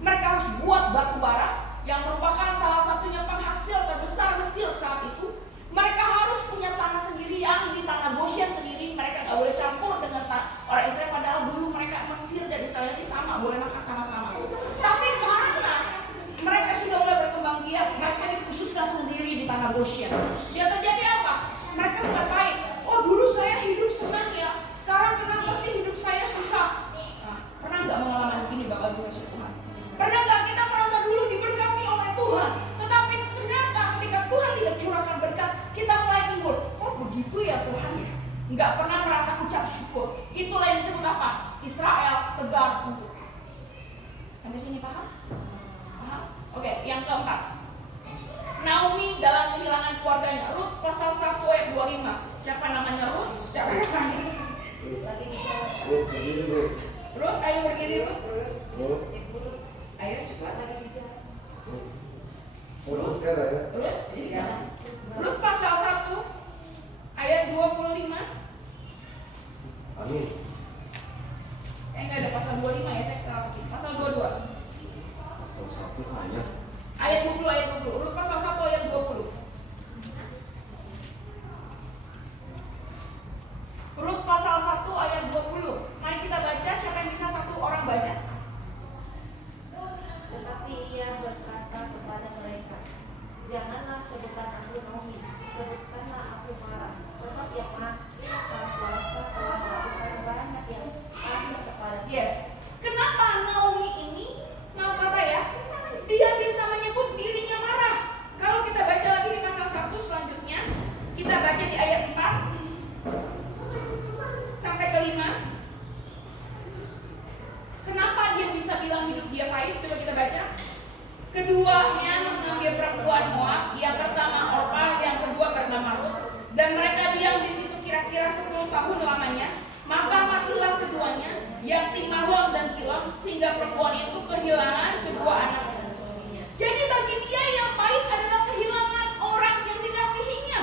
Mereka harus buat batu bara yang merupakan salah satunya penghasil terbesar Mesir saat itu. Mereka harus punya tanah sendiri yang di tanah Goshen sendiri. Mereka nggak boleh campur dengan orang Israel. Padahal dulu mereka Mesir dan Israel ini sama, boleh makan sama-sama. Tapi karena mereka sudah mulai berkembang biak, mereka dikhususkan sendiri di tanah Goshen. Yang terjadi apa? Mereka mulai pahit. Oh dulu saya hidup senang ya, sekarang kenapa sih hidup saya susah? Nah, pernah nggak mengalami ini Bapak Ibu Tuhan? Pernah nggak kita merasa dulu diberkati oleh Tuhan, tetapi ternyata ketika Tuhan tidak curahkan berkat, kita mulai timbul, oh begitu ya Tuhan ya? Nggak pernah merasa ucap syukur. Itulah yang disebut apa? Israel tegar tunduk. Sampai sini paham? Paham? Oke, yang keempat, Naomi dalam kehilangan keluarganya. Rut pasal 1 ayat 25. Siapa namanya Rut? Siapa namanya? Rut, ayo berdiri Rut. Ayo cepat. Rut. Rut. Yang pertama Orpah, yang kedua bernama Rut. Dan mereka diam di situ kira-kira 10 tahun lamanya. Maka matilah keduanya, yakni Mahlon dan Kilon, sehingga perempuan itu kehilangan kedua anaknya. Jadi bagi dia yang pahit adalah kehilangan orang yang dikasihinya.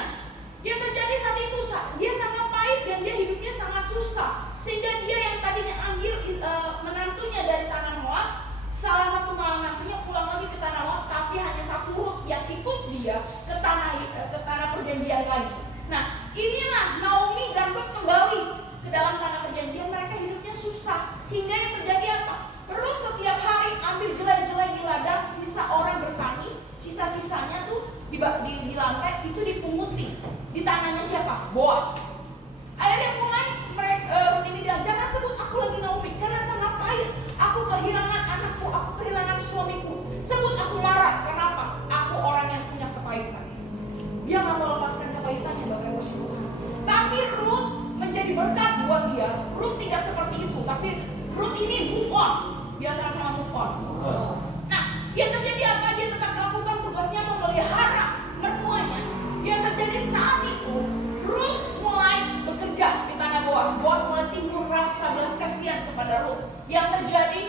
Yang terjadi saat itu, dia sangat pahit dan dia hidupnya sangat susah. Sehingga dia yang tadinya ambil menantunya dari tanah Moab, salah satu menantunya pulang lagi ke tanah Moab, tapi hanya satu Rut yang ikut dia ke tanah perjanjian lagi. Nah, inilah Naomi dan Rut kembali ke dalam tanah perjanjian. Mereka hidupnya susah. Hingga yang terjadi apa? Rut setiap hari ambil jelai-jelai di ladang, sisa orang bertani, sisa-sisanya tuh di lantai itu dipunguti. Di tanahnya siapa? Boas. Akhirnya mulai Rut ini bilang, jangan sebut aku lagi Naomi karena sangat pahit. Aku kehilangan anakku, aku kehilangan suamiku. Sebut aku Mara. Kenapa? Aku orang yang punya kepahitan. Dia nggak mau lepaskan kepahitannya, Bapak Ibu Tuhan. Tapi Rut menjadi berkat buat dia. Rut tidak seperti itu, tapi Rut ini move on. Dia sama-sama move on. Nah, yang terjadi apa? Dia tetap melakukan tugasnya memelihara mertuanya. Yang terjadi saat itu, Rut mulai bekerja di tanah Boas. Boas mulai timbul rasa belas kasihan kepada Rut. Yang terjadi,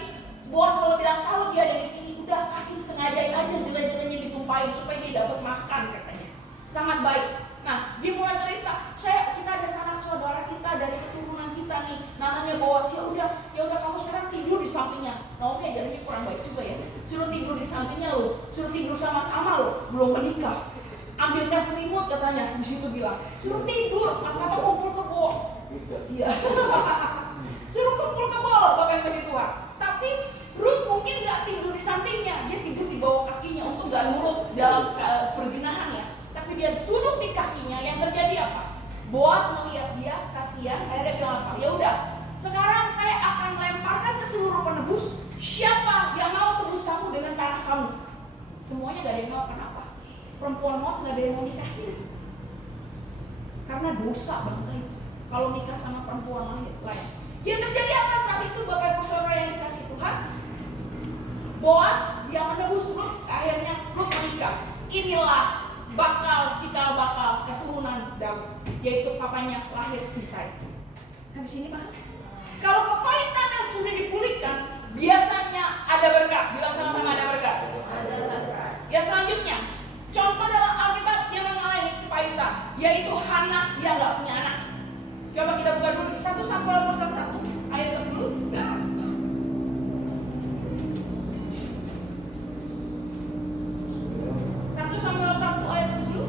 Boas selalu bilang, kalau dia ada di sini, udah kasih sengajain aja jelai-jelainya ditumpahin supaya dia dapat makan, katanya. Sangat baik. Nah, dia mulai cerita, kita ada sanak saudara kita dari keturunan kita nih, namanya Boas. Ya udah kamu sekarang tidur di sampingnya. Naomi ajarannya kurang baik juga ya. Suruh tidur di sampingnya lo, suruh tidur sama-sama lo, belum menikah. Ambilkan selimut katanya, di situ bilang, suruh tidur, apa kumpul kebo. Iya. Suruh kumpul kebo, Bapak yang kasih Tuhan. Tapi Rut mungkin nggak tidur di sampingnya, dia tidur di bawah kakinya untuk nggak nurut dalam perzinahan ya. Tapi dia duduk di kakinya. Yang terjadi apa? Boas melihat dia kasihan, akhirnya bilang apa? Ya udah, sekarang saya akan lemparkan ke seluruh penebus. Siapa yang mau tebus kamu dengan tanah kamu? Semuanya gak ada yang mau. Kenapa? Perempuan Moab gak ada yang mau nikahin. Karena dosa bangsa itu kalau nikah sama perempuan lain. Yang terjadi apa saat itu, Bapak Ibu Saudara yang dikasih Tuhan? Boas yang menebus Rut, akhirnya Rut menikah. Inilah cikal bakal keturunan Daud, yaitu papanya lahir Isai. Sampai sini Pak. Kalau kepahitan yang sudah dipulihkan, biasanya ada berkat. Bilang sama-sama ada berkat. Ada berkat. Ya selanjutnya, contoh dalam Alkitab yang mengalami kepahitan, yaitu Hana yang nggak punya anak. Coba kita buka dulu di 1 Samuel pasal 1 ayat 10. 1 Samuel 1 ayat 10.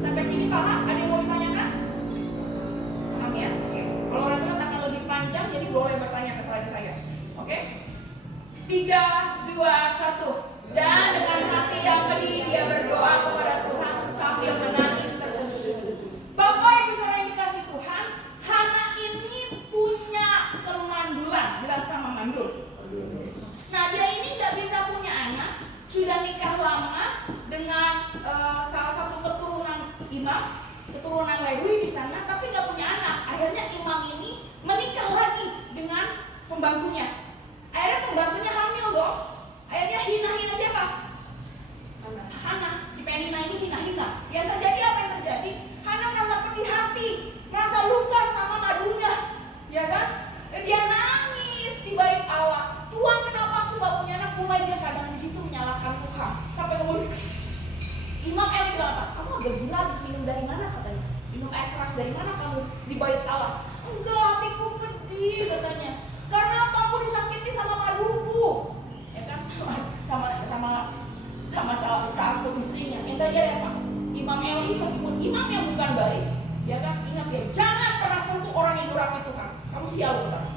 Sampai sini paham? Ada yang mau ditanyakan? Paham ya? Oke. Kalau orang tua akan lebih panjang, jadi boleh bertanya ke saya. Oke? 3, 2, 1. Dan dengan hati yang pedih dia berdoa kepada Tuhan sambil menangis terseduh-seduh. Bapak Ibu Saudara yang dikasih Tuhan, Hana ini punya kemandulan, bilang sama mandul. Nah dia ini gak bisa punya anak, sudah nikah lama dengan salah satu keturunan imam, keturunan Lewi di sana, tapi gak punya anak. Akhirnya imam ini menikah lagi dengan pembantunya. Akhirnya pembantunya hamil dong. Akhirnya hina-hina siapa? Hana. Si Penina ini hina-hina. Yang terjadi apa yang terjadi? Hana merasa pedih hati, merasa luka sama madunya, ya kan? Dan dia nangis di bait Allah. Tuhan, kenapa aku gak punya anak? Mulai dia kadang di situ menyalahkan Tuhan. Sampai kemudian Imam Eli bilang apa? Kamu agak gila, habis minum dari mana katanya? Minum air keras dari mana kamu di bait Allah? Enggak, hatiku pedih katanya. Karena apa? Aku disakiti sama maduku. Ya kan, sama satu istrinya. Yang tadi ada apa? Imam Eli meskipun imam yang bukan baik, ya kan, ingat ya, jangan pernah sentuh orang yang durapi Tuhan. Kamu sial loh.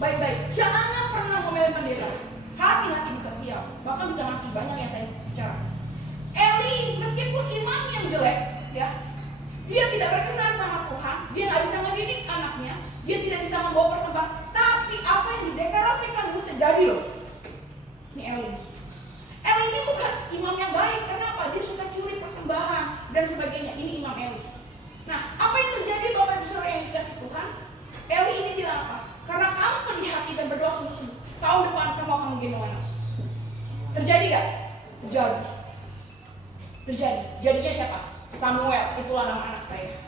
Baik-baik, jangan pernah memelih pendeta. Hati-hati bisa sial, bahkan bisa mati. Banyak yang saya bicara. Eli meskipun imam yang jelek, ya, dia tidak berkenan sama Tuhan, dia nggak bisa mendidik anaknya, dia tidak bisa membawa persembahan. Tapi apa yang dideklarasikan itu terjadi loh. Ini Eli. Eli ini bukan imam yang baik. Kenapa? Dia suka curi persembahan dan sebagainya. Ini imam Eli. Nah, apa yang terjadi Bapak Ibu Saudara yang dikasih Tuhan? Eli ini bilang apa? Karena kamu pedih hati tahun depan kamu akan menggendong anak. Terjadi gak? Terjadi. Terjadi. Jadinya siapa? Samuel, itulah nama anak saya.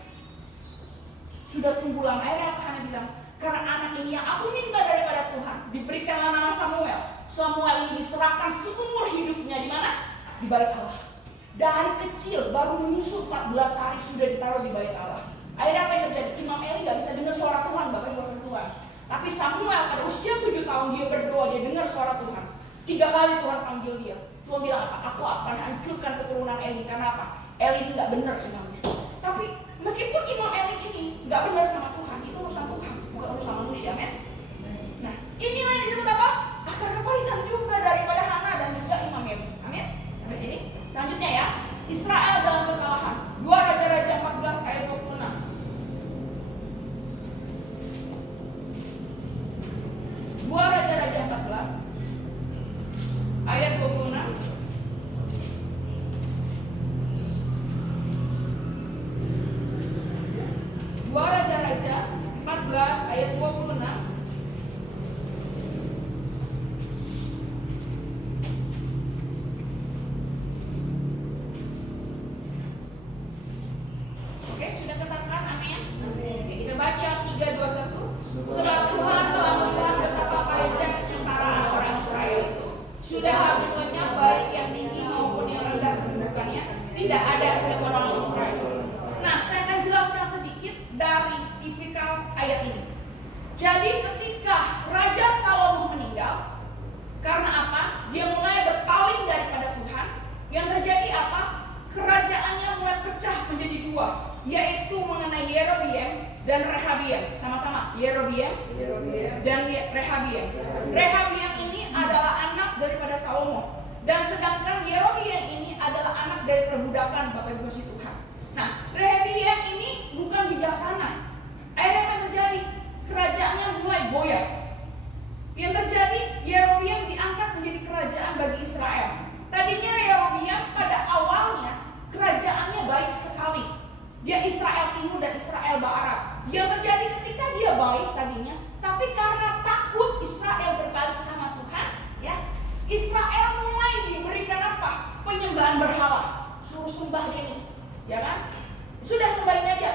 Sudah tunggu lama. Akhirnya apa Hana bilang? Karena anak ini yang aku minta daripada Tuhan, diberikanlah nama Samuel. Samuel ini diserahkan seumur hidupnya di mana? Di bait Allah. Dari kecil baru menyusul 14 hari sudah ditaruh di bait Allah. Akhirnya apa yang terjadi? Imam Eli gak bisa dengar suara Tuhan, Bapak Ibu Tuhan. Tapi Samuel pada usia 7 tahun dia berdoa, dia dengar suara Tuhan. 3 kali Tuhan panggil dia. Tuhan bilang apa? Aku akan hancurkan keturunan Eli. Karena apa? Eli ini gak benar imamnya. Tapi meskipun Imam Eli ini gak benar sama Tuhan, itu urusan Tuhan, bukan urusan manusia, men. Nah, inilah yang disebut apa? Akar kepahitan juga daripada Hana dan juga Imam Eli. Amin. Sampai sini. Selanjutnya ya, Israel dalam kekalahan. 2 Raja-Raja 14 ayat 26. 2 Raja-Raja 14 ayat 26. 2 Raja-Raja 14 ayat 26. Oke, sudah katakan amin. Oke, kita baca 3, 2, 1. Sebab Tuhan telah melihat betapa pahitnya kesengsaraan orang Israel itu. Sudah habis lenyap baik yang tinggi maupun yang rendah kedudukannya. Tidak ada yang orang Israel. Nah, saya akan jelaskan sedikit dari tipikal ayat ini. Jadi ketika Raja Salomo meninggal, karena apa? Dia mulai berpaling daripada Tuhan. Yang terjadi apa? Kerajaannya mulai pecah menjadi 2, yaitu mengenai Yerobeam dan Rehabiam. Sama-sama, Yerobeam dan Rehabiam. Rehabiam ini adalah anak daripada Salomo, dan sedangkan Yerobeam ini adalah anak dari perbudakan Bapak Ibu Tuhan. Nah, Rehabiam ini bukan bijaksana. Akhirnya apa yang terjadi? Kerajaannya mulai goyah. Yang terjadi, Yerobeam diangkat menjadi kerajaan bagi Israel. Tadinya Yerobeam pada awalnya kerajaannya baik sekali. Dia Israel Timur dan Israel Barat. Yang terjadi ketika dia baik tadinya, tapi karena takut Israel berbalik sama Tuhan, ya, Israel mulai diberikan apa? Penyembahan berhala. Suruh sembah ini, ya kan? Sudah sembahin aja.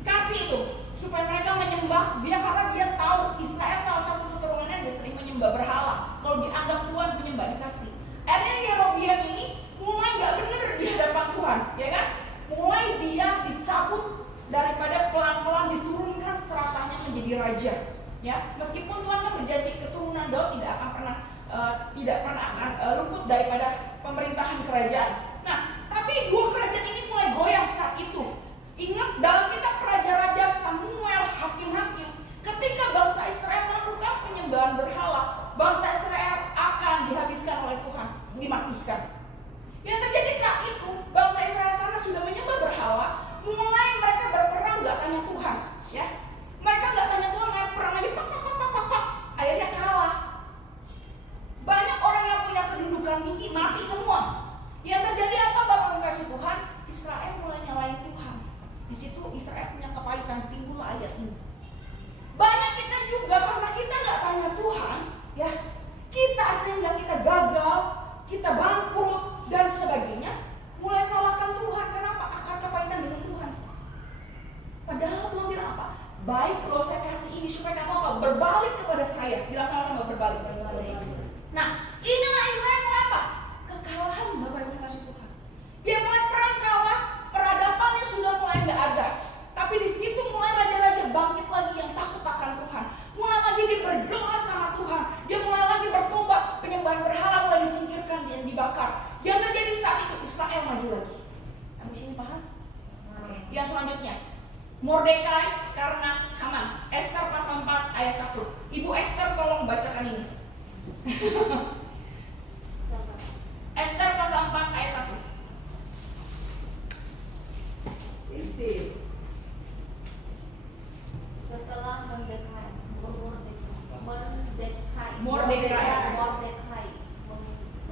Dikasih itu supaya mereka menyembah dia, karena dia tahu Israel salah satu keturunannya dia sering menyembah berhala. Kalau dianggap Tuhan penyembah, dikasih. Akhirnya Yerobeam ini mulai gak bener di hadapan Tuhan, ya kan? Mulai dia dicabut daripada pelan-pelan diturunkan stratanya menjadi raja, ya. Meskipun Tuhan kan berjanji keturunan Daud tidak pernah akan luput daripada pemerintahan kerajaan. Nah, tapi 2 kerajaan ini mulai goyang saat itu. Ingat dalam kitab Raja-Raja, Samuel, Hakim-Hakim, ketika bangsa Israel melakukan penyembahan berhala, bangsa Israel akan dihabiskan oleh Tuhan, dimatikan. Yang terjadi saat itu, bangsa Israel karena sudah menyembah berhala, mulai mereka berperang gak tanya Tuhan, ya. Mereka gak tanya Tuhan, mereka perang aja, pak. Akhirnya kalah. Banyak orang yang punya kedudukan tinggi mati semua. Yang terjadi apa, Bapak kasih Tuhan? Israel mulai nyalain Tuhan. Di situ Israel punya kepahitan, timbullah ayat ini. Banyak kita juga karena kita gak tanya Tuhan, ya, kita sehingga kita gagal, kita bangkrut dan sebagainya, mulai salahkan Tuhan. Kenapa? Akar kepahitan dengan Tuhan. Padahal Tuhan bilang apa? Baik kalau saya kasih ini supaya kamu apa? Berbalik kepada saya. Bilang sama-sama berbalik. Nah, inilah Israel kenapa? Kekalahan Bapak Ibu kasih Tuhan. Dia mulai perang kalah, peradabannya sudah mulai nggak ada. Tapi di situ mulai raja-raja bangkit lagi yang takut akan Tuhan. Mulai lagi dia berdoa sama Tuhan. Dia mulai lagi bertobat. Penyembahan berhala mulai disingkirkan dan dibakar. Yang terjadi saat itu Israel maju lagi. Sampai sini paham? Oke. Yang selanjutnya, Mordekai karena Haman. Ester pasal 4 ayat 1. Ibu Ester tolong bacakan ini. Ester pasal 4 ayat 1. Setelah Mordekai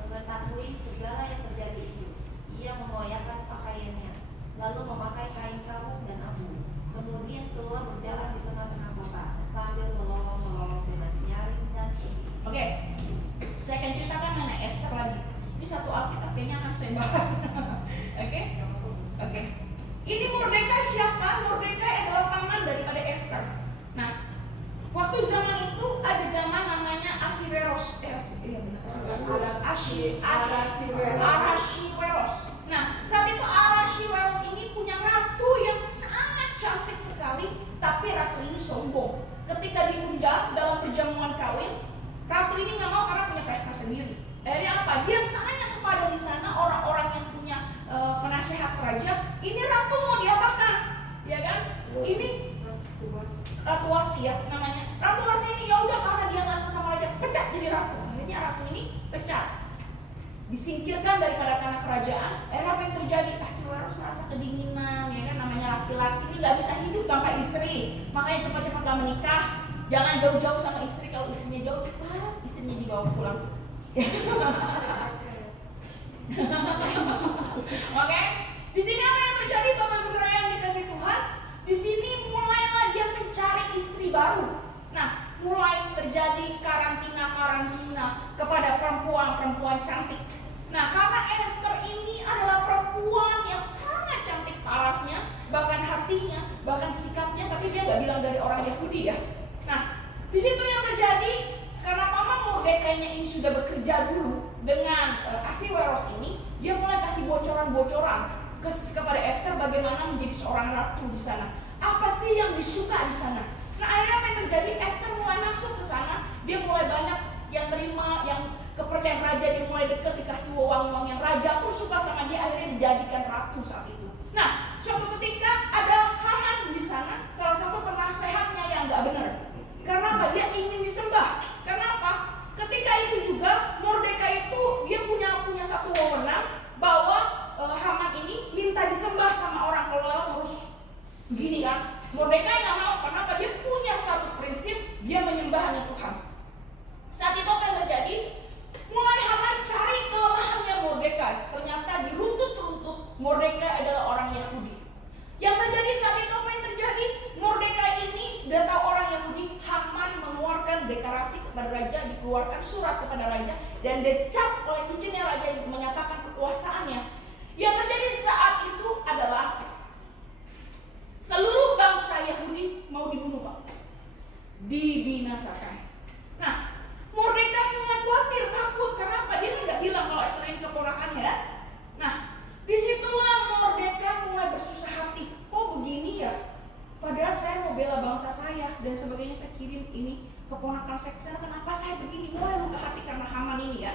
mengetahui segala yang terjadi itu, ia mengoyakkan pakaiannya, lalu memakai kain sarung dan abu. Kemudian keluar berjalan di tengah-tengah kota sambil melolong dengan nyaring dan sedih. saya bahas. Oke? Oke. Ini Mordekai siapa? Mordekai adalah paman daripada Esther. Nah, waktu zaman itu ada zaman namanya Ahasiweros. Ahasiweros. Nah, saat itu Ahasiweros ini punya ratu yang sangat cantik sekali, tapi ratu ini sombong. Ketika diundang dalam perjamuan kawin, ratu ini nggak mau karena punya pesta sendiri. Akhirnya apa? Dia tanya kepada di sana orang-orang yang punya penasehat raja, ini ratu mau diapakan? Ya kan? Ini Ratu Wasti ya namanya. Ratu Wasti ini ya udah karena dia nggak mau sama raja, pecat jadi ratu. Akhirnya ratu ini pecat, disingkirkan daripada tanah kerajaan. Apa yang terjadi? Ahasiweros merasa kedinginan, ya kan, namanya laki-laki ini nggak bisa hidup tanpa istri, makanya cepat-cepatlah menikah. Jangan jauh-jauh sama istri, kalau istrinya jauh cepat istrinya dibawa pulang. Oke, di sini apa yang terjadi Bapak Ibu Saudara yang dikasih Tuhan? Di sini mulailah dia mencari istri baru. Nah, mulai terjadi karantina kepada perempuan-perempuan cantik. Nah, karena Esther ini adalah perempuan yang sangat cantik parasnya, bahkan hatinya, bahkan sikapnya, tapi dia nggak bilang dari orang Yahudi ya. Nah, di situ yang terjadi karena paman Mordekainya ini sudah bekerja dulu dengan Ahasiweros ini, dia mulai kasih bocoran-bocoran kepada Esther bagaimana menjadi seorang ratu di sana. Apa sih yang disuka di sana? Nah, akhirnya apa yang terjadi? Esther mulai masuk ke sana, dia mulai banyak yang terima, yang kepercayaan raja, dia mulai dekat, dikasih wewangian yang raja pun suka sama dia, akhirnya dijadikan ratu saat itu. Nah, suatu ketika ada Haman di sana, salah satu penasehatnya yang nggak benar. Karena apa? Dia ingin disembah. Kenapa? Ketika itu juga Mordekai itu dia punya satu wewenang bahwa Haman ini minta disembah sama orang, kalau lewat harus begini kan. Mordekai nggak mau, karena apa? Dia punya satu prinsip, dia menyembah hanya Tuhan. Saat itu apa yang terjadi? Mulai Haman cari kelemahannya Mordekai. Ternyata diruntut-runtut Mordekai adalah orang Yahudi. Yang terjadi saat itu apa yang terjadi? Mordekai ini udah tahu orang Yahudi. Haman mengeluarkan deklarasi kepada raja, dikeluarkan surat kepada raja, dan dicap oleh cincinnya raja yang menyatakan kekuasaannya. Yang terjadi saat itu adalah seluruh bangsa Yahudi mau dibunuh, Pak. Dibinasakan. Nah, Mordekai mulai khawatir, takut. Kenapa? Dia kan nggak bilang kalau Esther ini keponakannya kan? Nah, disitulah Mordekai mulai bersusah hati. Kok begini ya? Padahal saya mau bela bangsa saya dan sebagainya, saya kirim ini keponakan saya ke sana. Kenapa saya begini? Mulai luka hati karena Haman ini ya.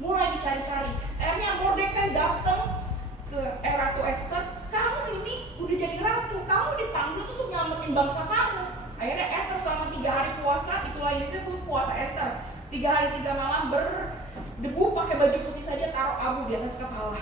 Mulai dicari-cari. Akhirnya Mordekai datang ke Ratu Esther. Kamu ini udah jadi ratu, kamu dipanggil untuk nyelamatin bangsa kamu. Akhirnya Esther selama 3 hari puasa, itulah yang disebut puasa Esther. 3 hari 3 malam berdebu, pakai baju putih saja, taruh abu di atas kepala.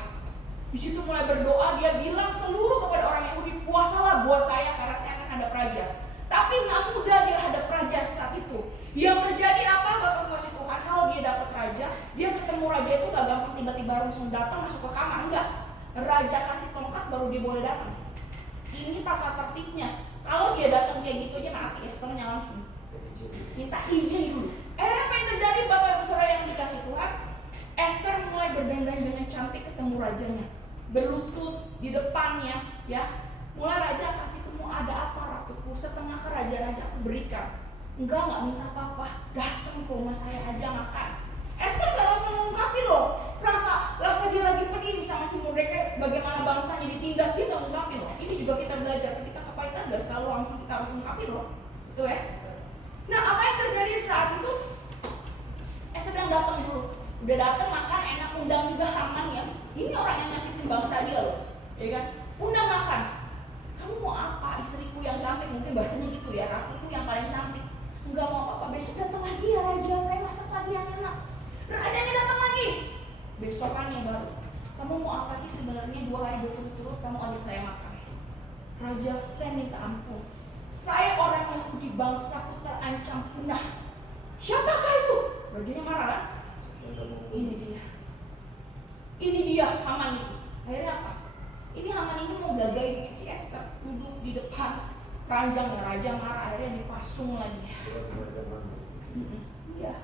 Di situ mulai berdoa, dia bilang seluruh kepada orang Yahudi, puasalah buat saya karena saya akan hadap raja. Tapi nggak mudah dia hadap raja saat itu. Yang terjadi apa? Bapak kasih Tuhan, kalau dia dapat raja, dia ketemu raja itu nggak gampang tiba-tiba langsung datang masuk ke kamar, enggak. Raja kasih tongkat baru dia boleh datang. Ini tata tertibnya. Kalau dia datang kayak gitu aja mati, Esthernya langsung minta izin dulu. Apa yang terjadi Bapak Ibu Saudara yang dikasih Tuhan? Esther mulai berdandan dengan cantik ketemu rajanya, berlutut di depannya, ya. Mulai raja kasih kamu ada apa ratuku? Setengah kerajaan aja aku berikan. Enggak minta apa-apa. Datang ke rumah saya aja makan. Esther gak langsung mengungkapin loh. Rasa dia lagi pedih sama si Mordekai, bagaimana bangsanya ditindas, dia gak mengungkapin loh. Ini juga kita belajar, ketika kepahitan gak selalu langsung kita harus mengungkapin loh. Betul ya? Nah, apa yang terjadi saat itu? Esther yang datang dulu. Udah datang makan, enak, undang juga Haman ya. Ini orang yang nyakitin bangsa dia loh. Ya kan? Undang makan. Kamu mau apa? Istriku yang cantik, mungkin bahasanya gitu ya, ratuku yang paling cantik. Enggak mau apa-apa, besok datang lagi ya raja, saya masak lagi yang enak. Rajanya datang lagi. Besokannya baru, kamu mau apa sih sebenarnya 2 hari berturut-turut kamu ajak saya makan? Raja, saya minta ampun. Saya orang Yahudi, bangsaku terancam punah. Siapakah itu? Rajanya marah kan? Ini dia Haman itu. Akhirnya apa? Ini Haman ini mau gagain si Esther, duduk di depan ranjangnya. Raja marah, akhirnya dipasung lagi. Iya.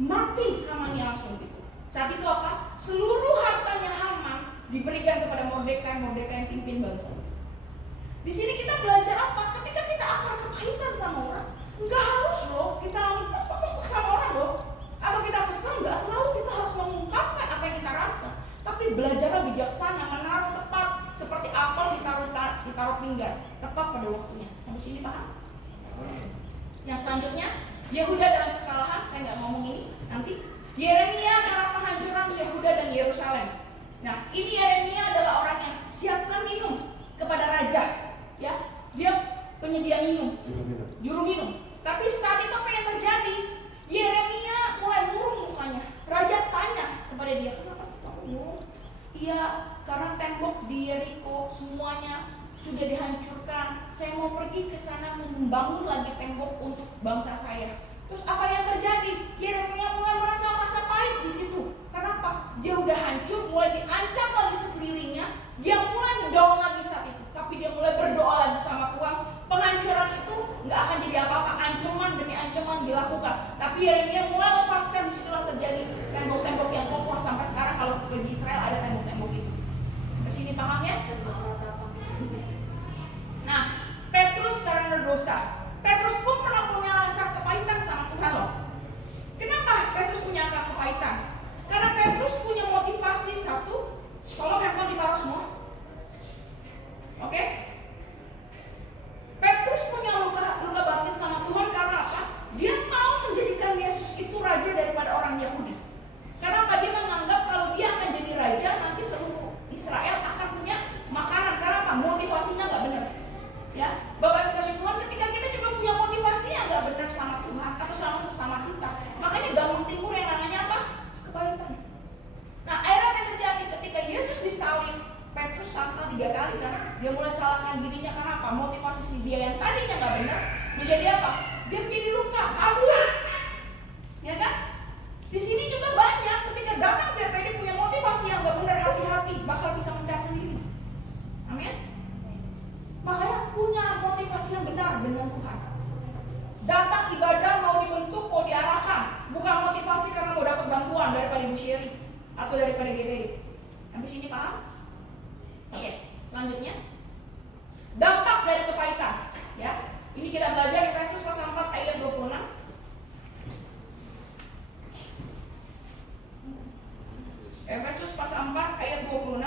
Mati Hamannya langsung gitu. Saat itu apa? Seluruh hartanya diberikan kepada Mordekai yang pimpin bangsa. Di sini kita belajar apa? Ketika kita akan kepahitan sama orang, nggak harus loh kita langsung sama orang loh, atau kita kesel, nggak selalu kita harus mengungkapkan apa yang kita rasa. Tapi belajarlah bijaksana, menaruh tepat, seperti apel ditaruh pinggan, tepat pada waktunya. Sampai sini paham? Yang selanjutnya, Yehuda dalam kekalahan, saya nggak ngomong ini nanti. Yeremia karena penghancuran Yehuda dan Yerusalem. Nah, ini Yeremia adalah orang yang siapkan minum kepada raja, ya, dia penyedia minum, juru minum. Tapi saat itu apa yang terjadi? Yeremia mulai murung mukanya. Raja tanya kepada dia, kenapa sih kamu murung? Iya, karena tembok di Yeriko semuanya sudah dihancurkan. Saya mau pergi ke sana membangun lagi tembok untuk bangsa saya. Terus apa yang terjadi? Yeremia mulai merasa pahit di situ. Kenapa? Dia udah hancur, mulai diancam lagi sekelilingnya. Dia mulai ngedown lagi saat itu. Tapi dia mulai berdoa lagi sama Tuhan. Penghancuran itu nggak akan jadi apa-apa. Ancaman demi ancaman dilakukan. Tapi Yeremia mulai lepaskan, disitulah terjadi tembok-tembok yang kokoh. Sampai sekarang kalau pergi Israel ada tembok-tembok itu. Kesini pahamnya? Nah, Petrus karena dosa. Petrus pun pernah punya rasa kepahitan sama Tuhan loh. Kenapa Petrus punya rasa kepahitan? Karena Petrus punya motivasi satu. Tolong handphone ditaruh semua. Oke? Petrus punya luka batin sama Tuhan karena apa? Dia mau menjadikan Yesus itu raja daripada orang Yahudi. Karena apa? Dia menganggap kalau dia akan jadi raja, nanti seluruh Israel akan punya makanan. Karena apa? Motivasinya nggak benar. Ya, Bapak Ibu kasih Tuhan, ketika kita juga punya motivasi yang nggak benar sama Tuhan atau sama sesama kita, makanya gampang timbul yang namanya apa? Kepahitan. Nah, akhirnya apa yang terjadi ketika Yesus disalib? Petrus sangkal 3 kali kan? Dia mulai salahkan dirinya karena apa? Motivasi dia yang tadinya nggak benar menjadi apa? Dia menjadi luka, kabur, ya kan? Di sini juga banyak ketika datang ke GPD punya motivasi yang nggak benar, hati-hati, bakal bisa mencari sendiri. Amin. Makanya punya motivasi yang benar dengan Tuhan. Datang ibadah mau dibentuk, mau diarahkan, bukan motivasi karena mau dapat bantuan daripada Ibu Sherry atau daripada GPD. Sampai sini paham? Oke, selanjutnya dampak dari kepahitan. Ya, ini kita belajar Efesus pasal 4 ayat 26. Efesus pasal 4 ayat 26.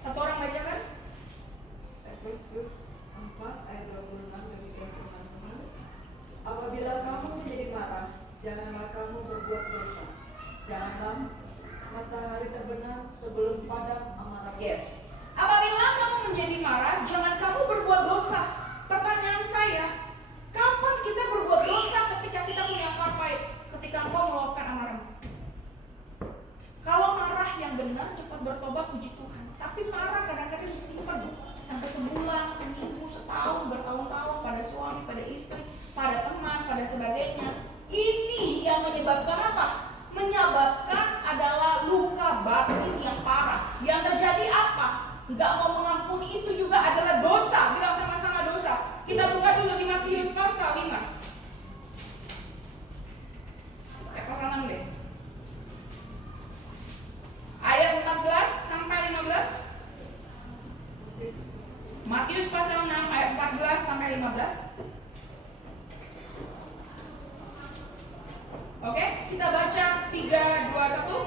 Satu orang bacakan. Efesus 4 ayat 26 demikian firman Tuhan. Apabila kamu menjadi marah, janganlah kamu berbuat dosa. Janganlah matahari terbenam sebelum padam amarah. Yes. Apabila kamu menjadi marah, jangan kamu berbuat dosa. Pertanyaan saya, kapan kita berbuat dosa ketika kita punya akar pahit? Ketika engkau meluapkan amarahmu. Kalau marah yang benar, cepat bertobat, puji Tuhan. Tapi marah kadang-kadang disimpan sampai sebulan, seminggu, setahun, bertahun-tahun pada suami, pada istri, pada teman, pada sebagainya. Ini yang menyebabkan apa? Menyebabkan adalah luka batin yang parah. Yang terjadi apa? Nggak mau mengampuni itu juga adalah dosa. Bilang sama-sama dosa. Kita buka dulu di Matius pasal 5. Pasal 6 deh. Ayat 14 sampai 15. Matius pasal 6 ayat 14 sampai 15. Oke, kita baca 3, 2, 1.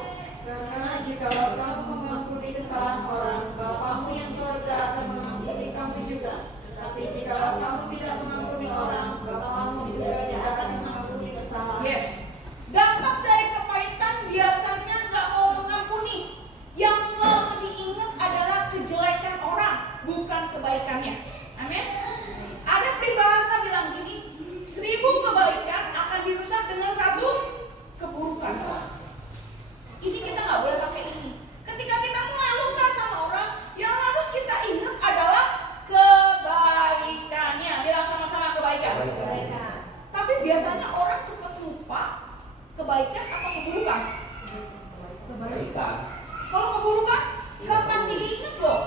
Karena jikalau kamu mengampuni kesalahan orang, Bapamu yang surga akan mengampuni kamu juga. Tetapi jikalau kamu tidak mengampuni orang, Bapamu juga tidak akan mengampuni kesalahan. Yes. Dampak dari kepahitan biasanya nggak mau mengampuni. Yang selalu diingat adalah kejelekan orang, bukan kebaikannya. Amin. Ada peribahasa bilang gini, 1000 kebaikan akan dirusak dengan 1 keburukan. Ini kita nggak boleh pakai ini. Ketika kita melakukan sama orang, yang harus kita ingat adalah kebaikannya. Bilang sama-sama kebaikan. Tapi biasanya orang cepat lupa kebaikan atau keburukan. Kebaikan. Kalau keburukan, kapan diingat loh?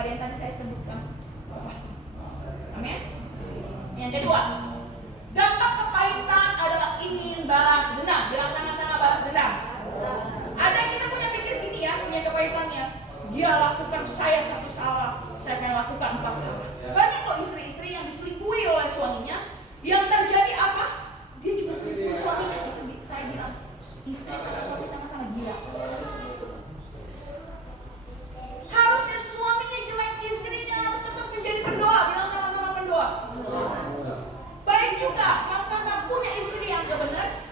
kepada yang tadi saya sebutkan. Pasti. Amin. Yang kedua, dampak kepahitan adalah ingin balas dendam. Bilang sama-sama balas dendam. Ada kita punya pikir gini ya, punya kepahitannya. Dia lakukan saya satu salah, saya akan lakukan 4 salah. Banyak kok istri-istri yang diselingkuhi oleh suaminya. Yang terjadi apa? Dia juga selingkuhi suaminya. Itu saya bilang, istri sama suami sama-sama gila. Harusnya suaminya jelek, istrinya harus tetap menjadi pendoa. Bilang sama-sama pendoa. Baik juga, kalau kata punya istri yang gak benar,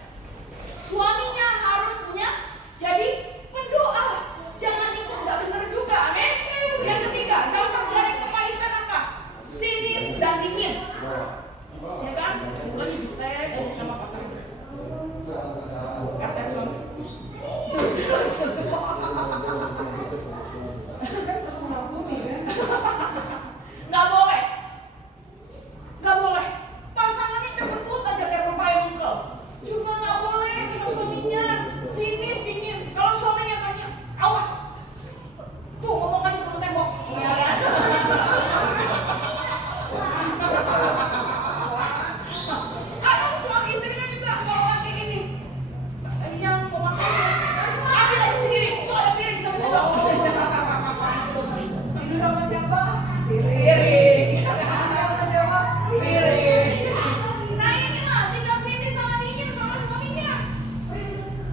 suaminya harus punya jadi pendoa. Jangan ikut gak benar juga, amin. Yang ketiga, dampak dari kepahitan apa? Sinis dan dingin. Ya kan? Bukannya jutek aja sama pasangan. Kata suami. Terus nggak boleh. Nggak boleh. Pasangannya cembetut aja kayak pepaya mengkel. Juga nggak boleh sama suaminya. Sinis, dingin. Kalau suaminya tanya, awak. Tuh ngomong aja sama tembok. Ya kan? Atau suami istrinya juga kalau lagi ini yang mau makan, ambil aja sendiri. Tuh ada piring sama saya. Ini sama siapa? Piring. Sama siapa? Piring. Nah inilah sikap Siti sama dingin sama suaminya.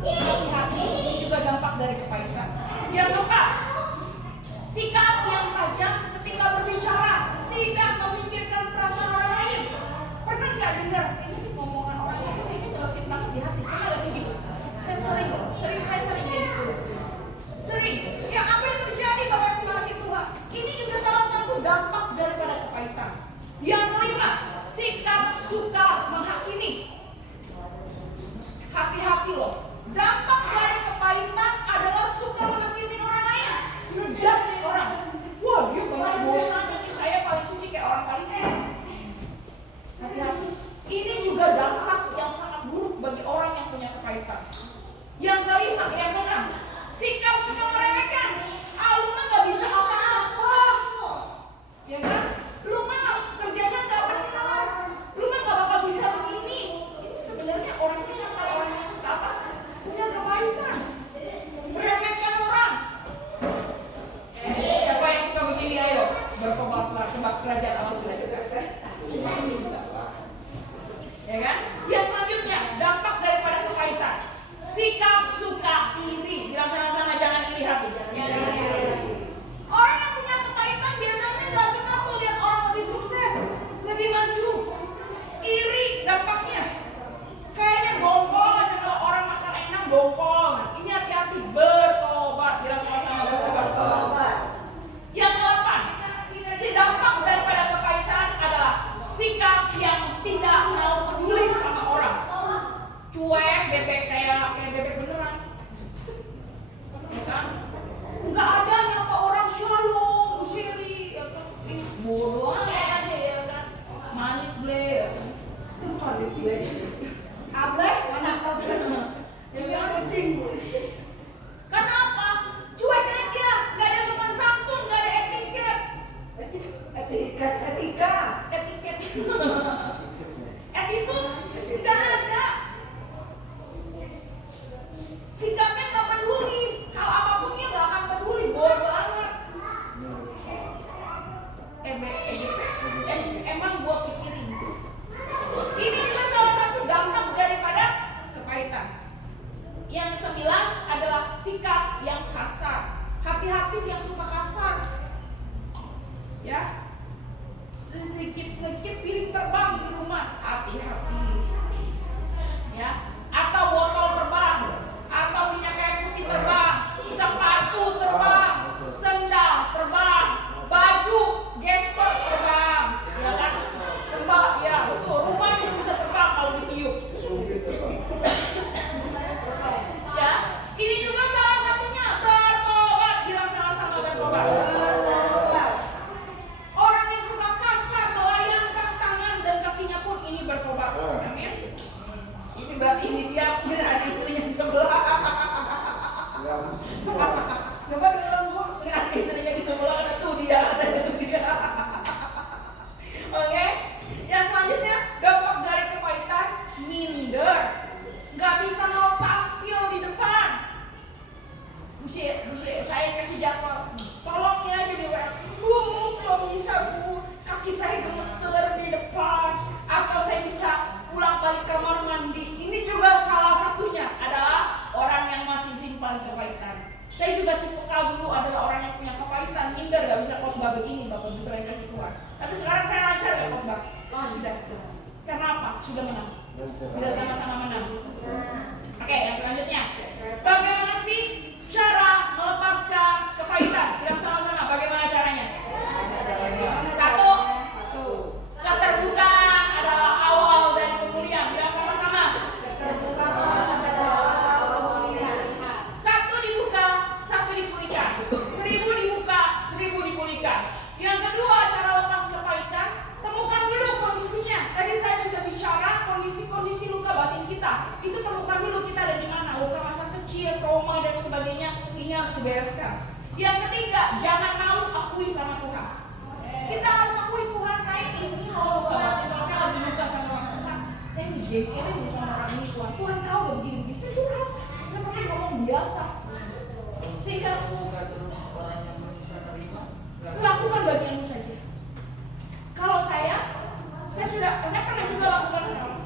Hati-hati, ini juga dampak dari kepahitan. Yang keempat, sikap yang tajam ketika berbicara, tidak memikirkan perasaan orang lain. Pernah nggak dengar? Ini ngomongan orang lain kayaknya nyelekit banget di hati. Pernah nggak kayak gitu? Saya sering kayak gitu. Sering. Yang apa yang terjadi Bapak Ibu kasih Tuhan? Ini juga salah satu dampak daripada kepahitan. Yang kelima, sikap suka menghakimi. Hati-hati loh. Dampak dari kepahitan adalah suka menghakimi orang lain, ngejudge orang. Wah, dia banyak dosanya nih, saya paling suci kayak orang Farisi. Hati-hati. Ini juga dampak yang sangat buruk bagi orang yang punya kepahitan. Yang kelima, yang keenam, sikap suka meremehkan. Lu mah gak bisa apa-apa. Ya kan? Lu mah kerjanya gak benar. Lu mah gak bakal bisa begini. Itu sebenarnya orangnya kalau orang yang suka apa? Punya kepahitan. Meremehkan orang. Siapa yang suka begini? Ayo bertobatlah sebab kerajaan Allah sudah dekat. Ya kan? Yang selanjutnya, dampak daripada kepahitan. Sikap suka iri. Bilang sama-sama jangan iri hati. Orang yang punya kepahitan biasanya gak suka tuh lihat orang lebih sukses, lebih maju. Iri dampaknya. Kayaknya dongkol aja kalau orang makan enak dongkol. Nah, ini hati-hati, bertobat. Bilang sama-sama bertobat. Yang keempat, si dampak daripada kepahitan nggak bisa khotbah begini, Bapak Ibu saudara yang kasih Tuhan. Tapi sekarang saya lancar ya khotbah. Sudah. Karena apa? Sudah menang. Sudah sama-sama menang. Oke, yang selanjutnya. Bagaimana sih cara melepaskan kepahitan? Bilang sama-sama, bagaimana caranya? Satu, keterbukaan adalah awal dari pemulihan. Bilang sama-sama. Satu dibuka, satu dipulihkan. 1000 dibuka, 1000 dipulihkan. Yang kedua, cara lepas kepahitan, temukan dulu kondisinya. Tadi saya sudah bicara kondisi-kondisi luka batin kita. Itu temukan dulu kita ada di mana. Luka masa kecil, trauma dan sebagainya. Ini harus dibereskan. Yang ketiga, jangan malu akui sama Tuhan. Kita harus akui Tuhan, saya ini mau luka batin. Kalau saya lagi luka sama orang Tuhan, saya dijekelin sama orang ini Tuhan. Tuhan tahu gak begini-begini. Saya curhat. Saya pakai ngomong biasa. Sehingga Semoga terus orang yang belum bisa terima. lakukan bagianmu saja. Kalau saya pernah juga lakukan sekarang.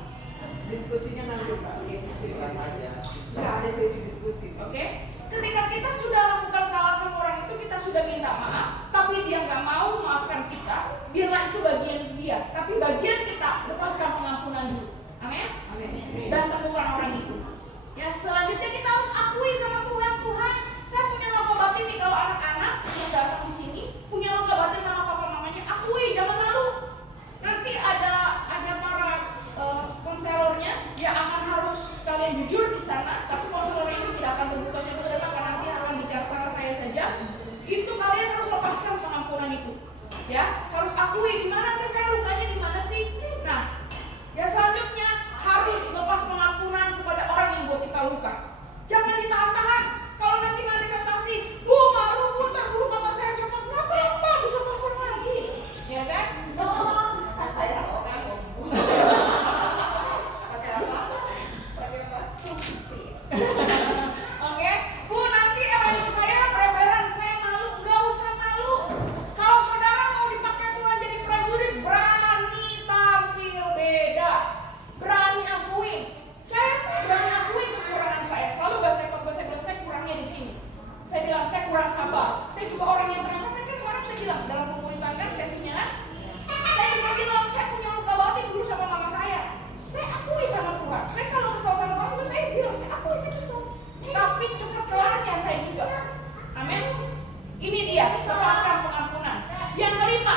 Diskusinya nanti Pak. Bisa saja. Nggak ada sesi diskusi. Oke? Ketika kita sudah lakukan salah sama orang itu, kita sudah minta maaf, tapi dia nggak mau maafkan kita, biarlah itu bagian dia. Tapi bagian kita lepaskan pengampunan dulu. Amin? Dan temukan orang itu. Ya, selanjutnya kita harus akui sama Tuhan, Tuhan, saya punya luka batin nih. Kalau anak-anak yang datang di sini punya luka batin sama papa mamanya, akui, jangan malu. Nanti ada para konselornya yang akan harus kalian jujur di sana, tapi konselor ini tidak akan terbuka siapa-siapa karena nanti akan bicara sama saya saja. Itu kalian harus lepaskan pengampunan itu. Ya, harus akui di mana sih saya lukanya, di mana sih. Nah, ya selanjutnya harus lepas pengampunan kepada orang yang buat kita luka. Jangan ditahan-tahan. Kalau nanti manifestasi, bu malu bu, terburu mata saya copot, nggak apa-apa, bisa pasang lagi, ya kan? Saya seorang Pakai apa? Oke, bu nanti orang saya reveran, saya malu, nggak usah malu. Kalau saudara mau dipakai Tuhan jadi prajurit, berani tampil beda, berani akuin. Saya berani akuin kekurangan saya. Selalu gak saya khotbah, saya bilang saya kurangnya di sini. Saya bilang saya kurang sabar. Saya juga orang yang terang kan kemarin saya bilang dalam pemuritan kan sesinya kan. Saya juga bilang saya punya luka batin dulu sama mama saya. Saya akui sama Tuhan. Saya kalau kesal sama Tuhan juga saya bilang saya akui saya kesal. Tapi cepat kelarnya saya juga. Amin. Ini dia lepaskan pengampunan. Yang kelima,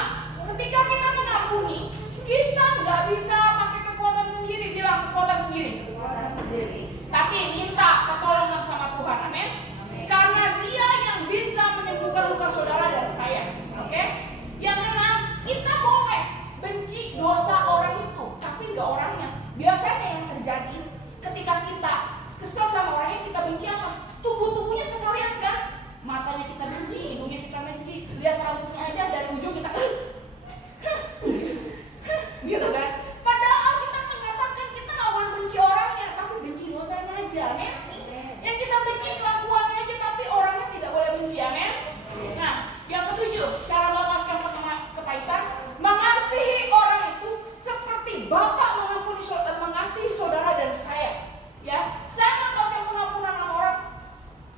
ketika kita mengampuni, kita nggak bisa pakai kekuatan sendiri. Bilang kekuatan sendiri. Tapi minta pertolongan sama Tuhan. Amin. Karena dia yang bisa menyembuhkan luka saudara dan saya. Oke. Yang keenam, kita boleh benci dosa orang itu, tapi nggak orangnya. Biasanya yang terjadi ketika kita kesal sama orangnya, kita benci apa? Tubuh-tubuhnya sekalian kan? Matanya kita benci, hidungnya kita benci, lihat rambutnya aja dari ujung kita gitu kan? Padahal kita mengatakan kita nggak boleh benci orangnya, tapi benci dosanya aja, amin. Yang kita benci kelakuannya aja, tapi orangnya tidak boleh benci, amin. Nah, yang ketujuh, cara melepaskan kepahitan, mengasihi orang itu seperti Bapak mengasihi saudara dan saya. Ya, saya melepaskan pengampunan sama orang.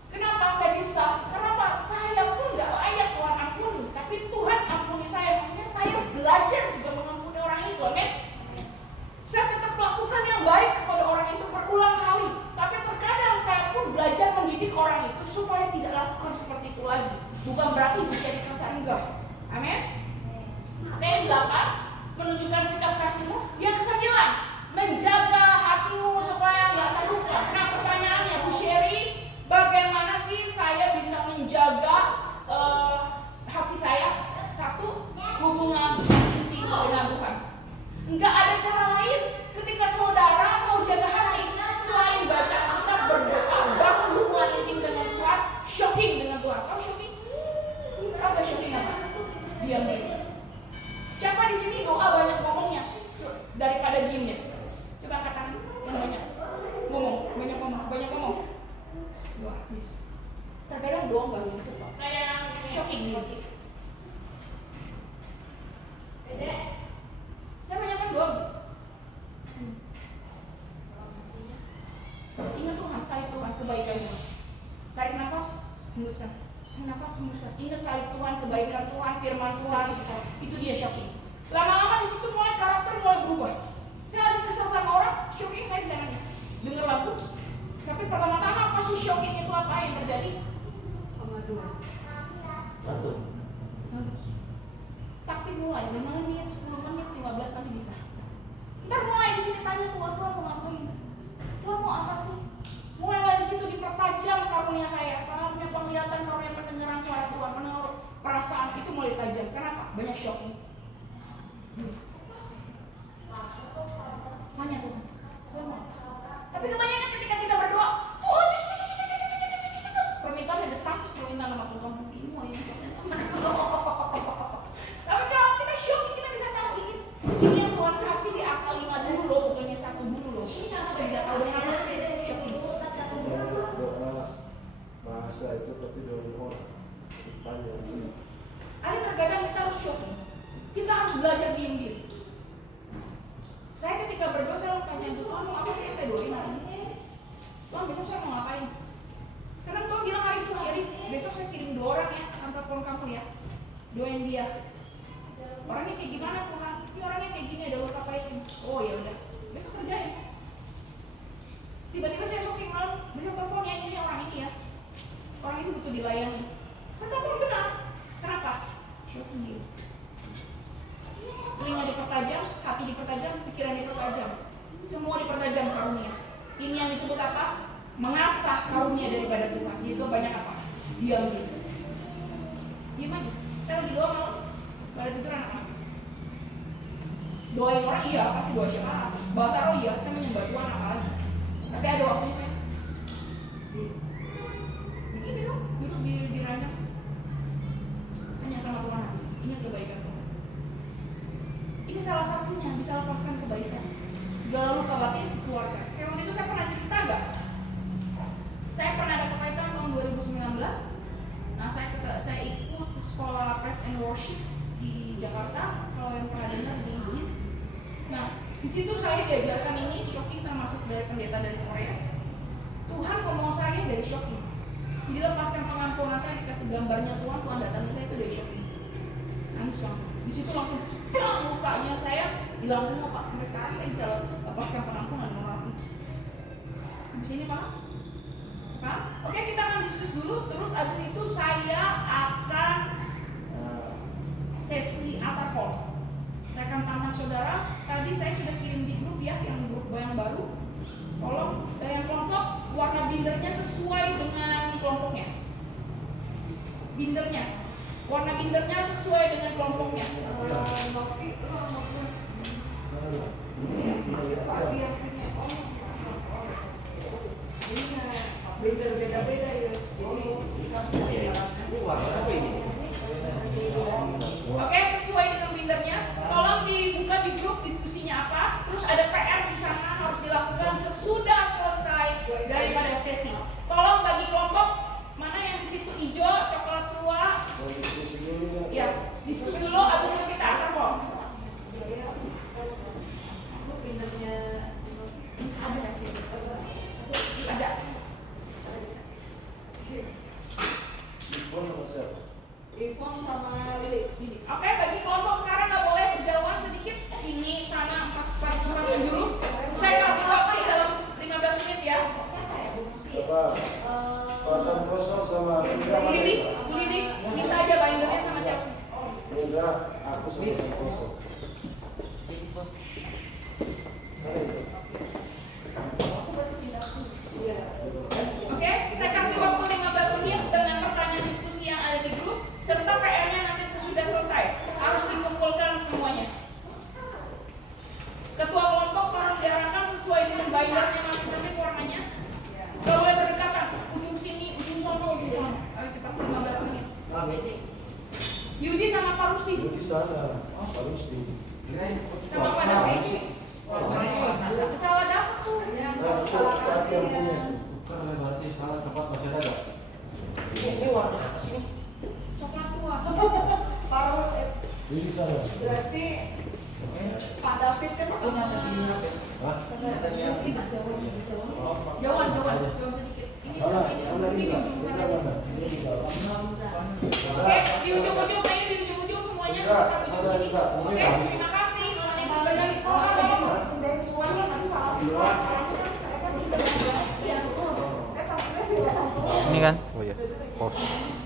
Kenapa saya bisa? Kenapa saya pun nggak layak Tuhan ampuni, tapi Tuhan ampuni saya. Makanya saya belajar juga mengampuni orang itu, amin. Saya tetap melakukan yang baik kepada orang itu berulang kali, tapi terkadang saya pun belajar mendidik orang itu supaya tidak lakukan seperti itu lagi. Bukan berarti bisa dikasih enggak, amin. Oke, yang 8, menunjukkan sikap kasihmu. Yang 9, menjaga hatimu supaya nggak terluka. Nah, pertanyaannya Bu Sherry, bagaimana sih saya bisa menjaga hati saya? 1, hubungan intim dengan Tuhan. Nggak ada cara lain ketika saudara mau jaga hati selain baca Alkitab, berdoa, bangun hubungan intim dengan Tuhan, shopping dengan Tuhan. Tahu shopping? Tahu nggak shopping apa? Diam deh. Siapa di sini doa banyak ngomongnya daripada diamnya? Coba katakan yang banyak ngomong. Doa habis. Terkadang doa nggak gitu kok. Kayak shocking nih. Saya banyak kan doa. Ingat Tuhan, salib Tuhan, kebaikan Tuhan. Tarik nafas, hembuskan. Nafas, hembuskan. Ingat salib Tuhan, kebaikan Tuhan. firman Tuhan, itu dia shocking. Lama-lama di situ mulai karakter mulai berubah. Saya lagi kesel sama orang, shocking saya bisa nangis. Dengar lagu, tapi pertama-tama pasti shocking itu apa yang terjadi? Satu. Tapi mulai 5 menit, 10 menit, 15 nanti bisa. Ntar mulai di sini tanya Tuhan mau ngapain? Tuhan mau apa sih? Mulai di situ dipertajam karunia saya, karunia penglihatan, karunia pendengaran suara Tuhan, perasaan itu mulai tajam. Kenapa? Banyak shocking. Tanya Tuhan, Tuhan mau. Tapi kebanyakan ketika kita berdoa, Tuhan, permintaan ada 100 permintaan sama Tuhan. Ini mau yang tapi kalau kita shocking, kita bisa tahu ini yang Tuhan kasih di angka 5 dulu loh, bukan yang 1 dulu loh. Kita bisa tahu dengan shocking. Doa bahasa itu tapi doa orang. Tanya sih. Ada terkadang kita harus shocking. Kita harus belajar diem diri. Saya ketika berdoa saya tanya Tuhan mau apa sih yang saya doain hari ini? Tuhan besok saya mau ngapain? Karena Tuhan bilang hari itu Sherry, besok saya kirim 2 orang ya ke kantor pulang kampung ya. Doain dia. Orangnya kayak gimana Tuhan? Ini orangnya kayak gini ada luka apa-apa. Oh ya udah, besok kerjain. Tiba-tiba saya shocking malam, besok telepon ya ini orang ini ya. Orang ini butuh dilayani. Kan telepon benar. Kenapa? Shocking dia. Telinga dipertajam, hati dipertajam, pikiran dipertajam. Semua dipertajam karunia. Ini yang disebut apa? Mengasah karunia daripada Tuhan. Itu banyak apa? Diam gitu. Diam aja. Saya lagi doa malam. Pada tidur anak-anak. Doain orang iya, pasti doa syafaat. Bataro iya, saya menyembah Tuhan apa lagi. Tapi ada waktunya saya begini dong, duduk di ranjang. Hanya sama Tuhan. Ingat kebaikan Tuhan. Ini salah satunya, bisa lepaskan kebaikan. Segala luka batin keluarga. Kayak waktu itu saya pernah cerita gak? Saya pernah ada kebaikan tahun 2019. Nah saya ikut sekolah Praise and Worship di Jakarta. Kalau yang pernah dengar di GIS. Nah di situ saya diajarkan ini shocking termasuk dari pendeta dari Korea. Tuhan ngomong saya dari shocking. Dilepaskan pengampunan saya, dikasih gambarnya Tuhan datangnya saya itu dari shocking. Nangis banget. Di situ langsung pelang mukanya saya hilang semua Pak. Sampai sekarang saya bisa lepaskan pengampunan orang itu. Di sini Pak. Pak. Oke kita akan diskusi dulu. Terus abis itu saya akan sesi altar call. Saya akan tanya saudara. Tadi saya sudah kirim di grup ya, yang grup yang baru. Tolong yang kelompok warna bindernya sesuai dengan kelompoknya. Bindernya. Warna bindernya sesuai dengan kelompoknya. Novi, lo mau itu Adi yang punya ini beda beda ya. Jadi Oke, sesuai dengan bindernya. Tolong dibuka di grup diskusinya apa. Terus ada PR di sana harus dilakukan sesudah selesai daripada sesi. Tolong bagi kelompok mana yang di situ hijau, coklat tua. Ya, diskusi dulu. Abis itu kita akan call. Ada nggak sih? Ada. Ivon sama Lili. Oke, bagi kelompok sekarang nggak boleh berjauhan sedikit. Sini, sana, 4 dulu. Saya kasih waktu dalam 15 menit ya. Pasang kosong sama Bu Lili, minta aja bindernya sama Chelsea. Indra, aku sama kosong. Oke, saya kasih waktu 15 menit dengan pertanyaan diskusi yang ada di grup serta PR-nya nanti sesudah selesai. Harus dikumpulkan semuanya. Ketua kelompok tolong diarahkan sesuai dengan bindernya masing-masing warnanya. Gak boleh berdekatan. Ujung sini, ujung sono, ujung sono. Ayo cepat 15 menit. Yudi sama Pak Rusti. Di sana, Pak Rusti. Sama Pak David. Salah dapat tuh. Karena berarti salah tempat baca dagang. Ini warna apa sih? Coklat tua. Parut Di sana. berarti Pak David kan Jauhan sedikit. Ini sama ini di ujung sana. Oke, di ujung-ujung, Tapi di sini. Oke, terima kasih. Nona Yesus berkati. Ini kan? Oh ya, pos.